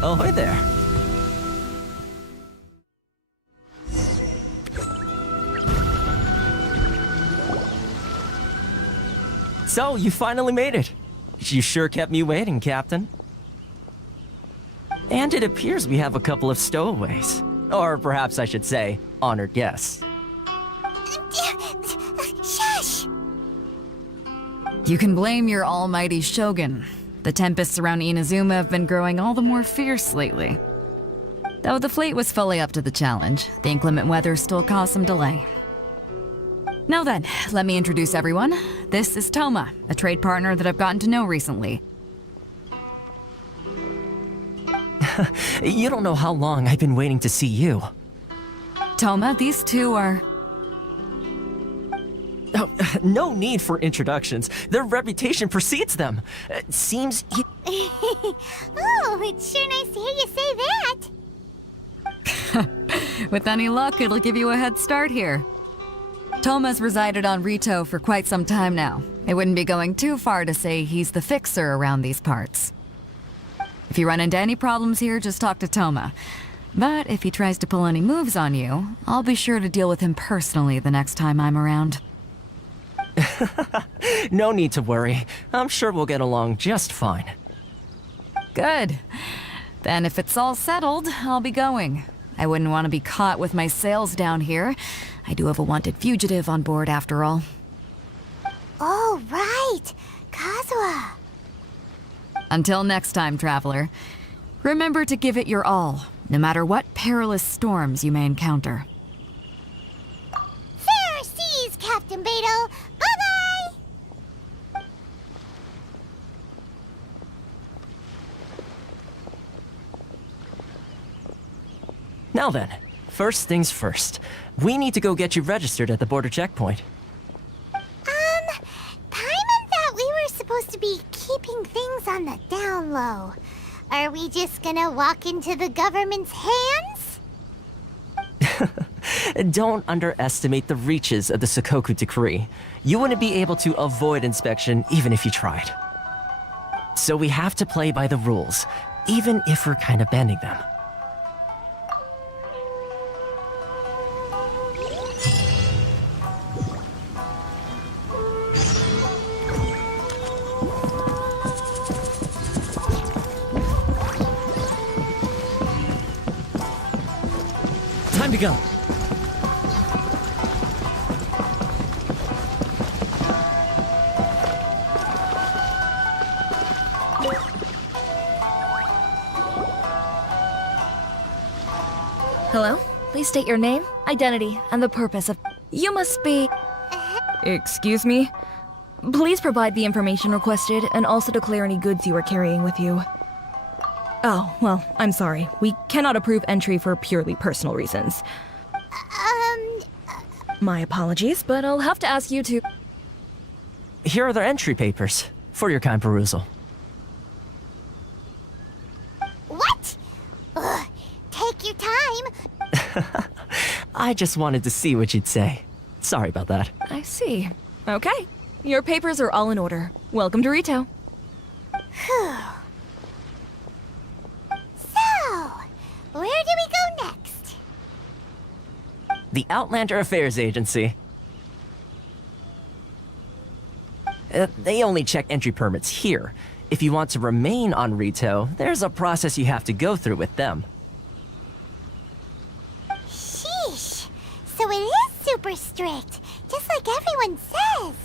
Ahoy there. So, you finally made it. You sure kept me waiting, Captain. And it appears we have a couple of stowaways. Or perhaps I should say, honored guests. Shush! You can blame your almighty Shogun. The tempests around Inazuma have been growing all the more fierce lately. Though the fleet was fully up to the challenge, the inclement weather still caused some delay. Now then, let me introduce everyone. This is Toma, a trade partner that I've gotten to know recently. You don't know how long I've been waiting to see you. Toma, these two are... Oh, no need for introductions. Their reputation precedes them. Seems you... Oh, it's sure nice to hear you say that. With any luck, it'll give you a head start here. Toma's resided on Rito for quite some time now. It wouldn't be going too far to say he's the fixer around these parts. If you run into any problems here, just talk to Toma. But if he tries to pull any moves on you, I'll be sure to deal with him personally the next time I'm around. No need to worry. I'm sure we'll get along just fine. Good. Then if it's all settled, I'll be going. I wouldn't want to be caught with my sails down here. I do have a wanted fugitive on board after all. Oh, right! Kazuha! Until next time, traveler. Remember to give it your all, no matter what perilous storms you may encounter. Fair seas, Captain Beto! Bye-bye! Now then, first things first. We need to go get you registered at the border checkpoint. Paimon thought we were supposed to be keeping things on the down low. Are we just gonna walk into the government's hands? Don't underestimate the reaches of the Sakoku Decree. You wouldn't be able to avoid inspection even if you tried. So we have to play by the rules, even if we're kind of bending them. Time to go. Hello? Please state your name, identity, and the purpose of... You must be... Excuse me? Please provide the information requested and also declare any goods you are carrying with you. Oh, well, I'm sorry. We cannot approve entry for purely personal reasons. My apologies, but I'll have to ask you to... Here are their entry papers for your kind perusal. What? time. I just wanted to see what you'd say. Sorry about that. I see. Okay. Your papers are all in order. Welcome to Rito. So, where do we go next? The Outlander Affairs Agency. They only check entry permits here. If you want to remain on Rito, there's a process you have to go through with them. Sheesh. So it is super strict, just like everyone says.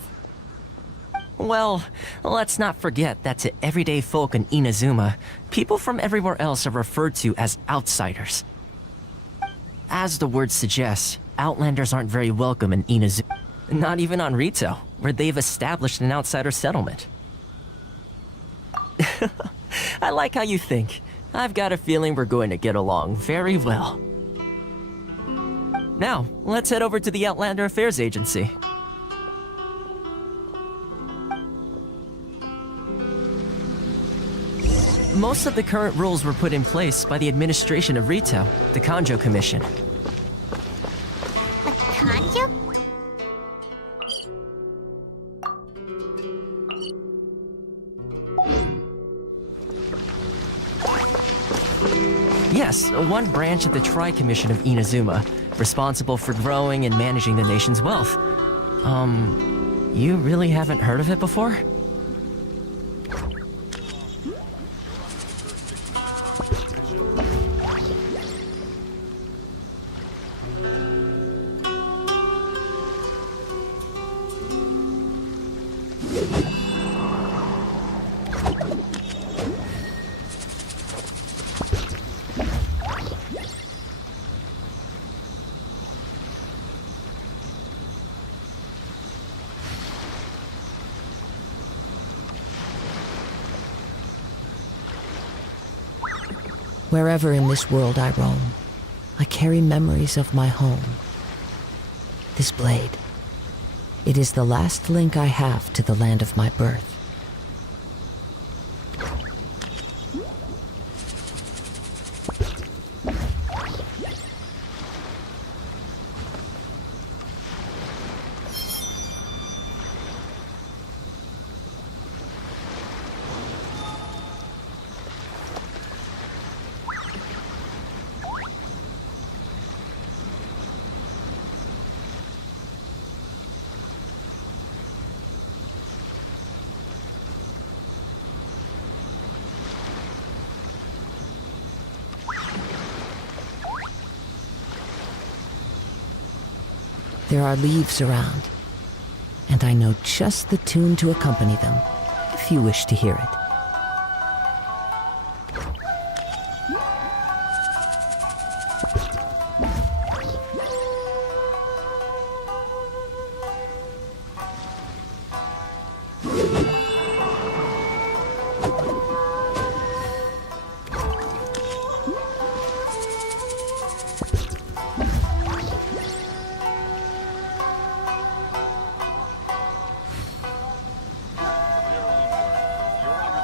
Well, let's not forget that to everyday folk in Inazuma, people from everywhere else are referred to as outsiders. As the word suggests, Outlanders aren't very welcome in Inazuma. Not even on Rito, where they've established an outsider settlement. I like how you think. I've got a feeling we're going to get along very well. Now, let's head over to the Outlander Affairs Agency. Most of the current rules were put in place by the administration of Rito, the Kanjo Commission. The Kanjo? Yes, one branch of the Tri-Commission of Inazuma, responsible for growing and managing the nation's wealth. You really haven't heard of it before? Wherever in this world I roam, I carry memories of my home. This blade, it is the last link I have to the land of my birth. There are leaves around, and I know just the tune to accompany them, if you wish to hear it. You're under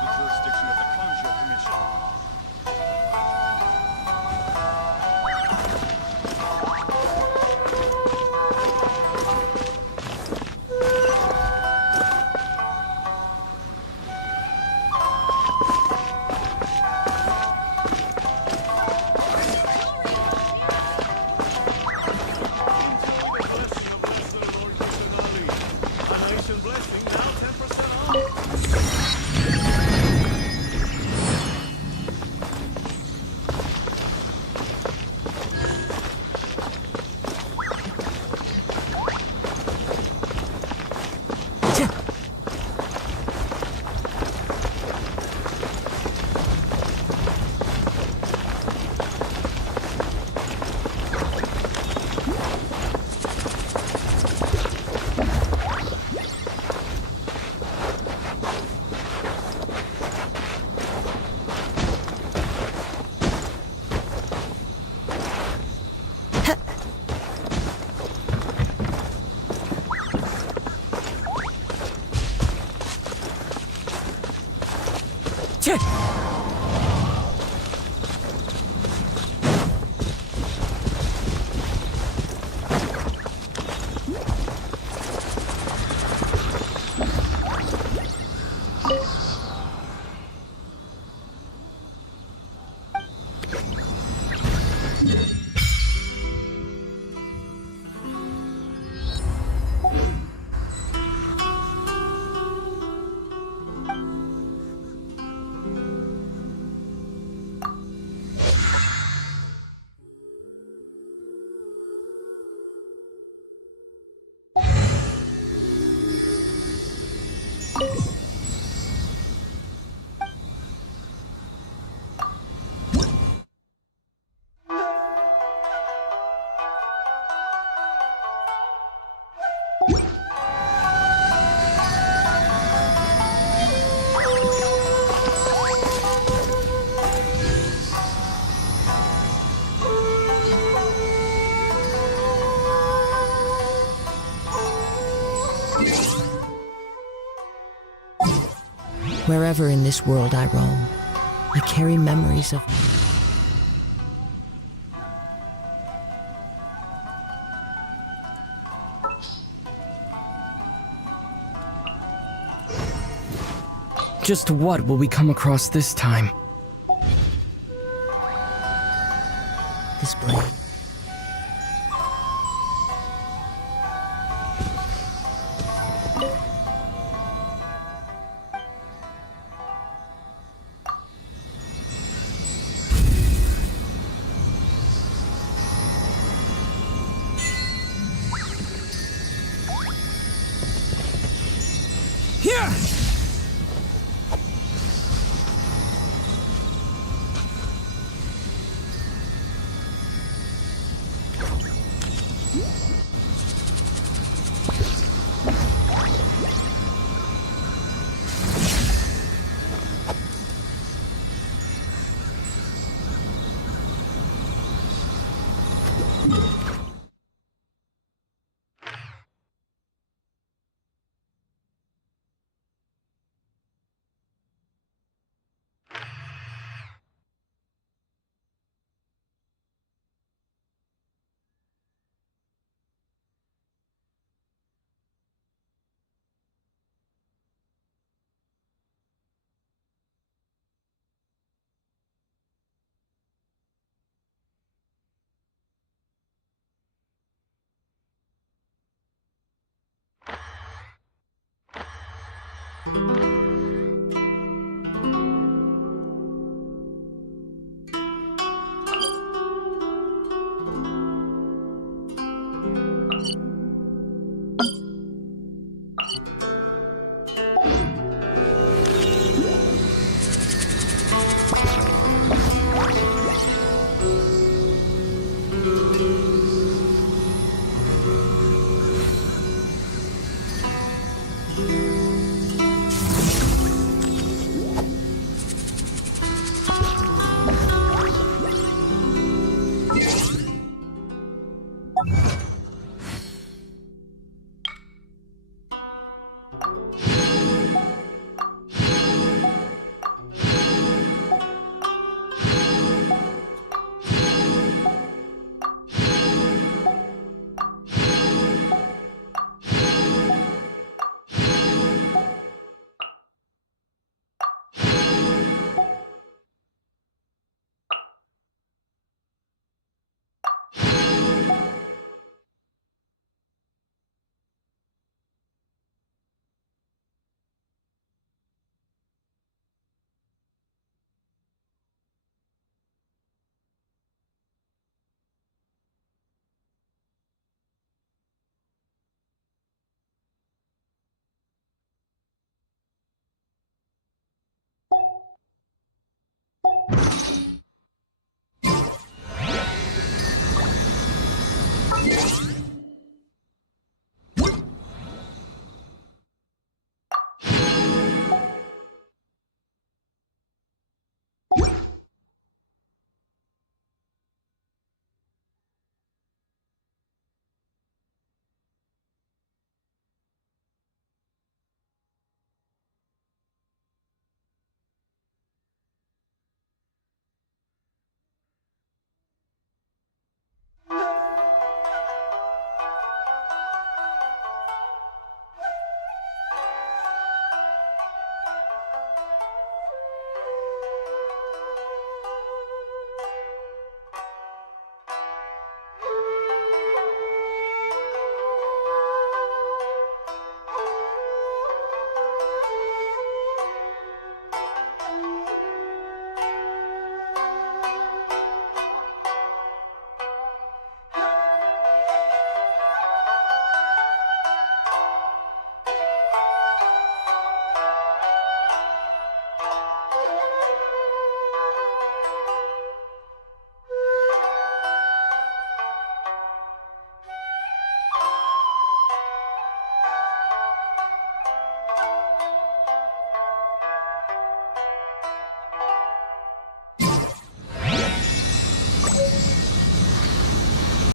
Wherever in this world I roam, I carry memories of... Just what will we come across this time? this blade.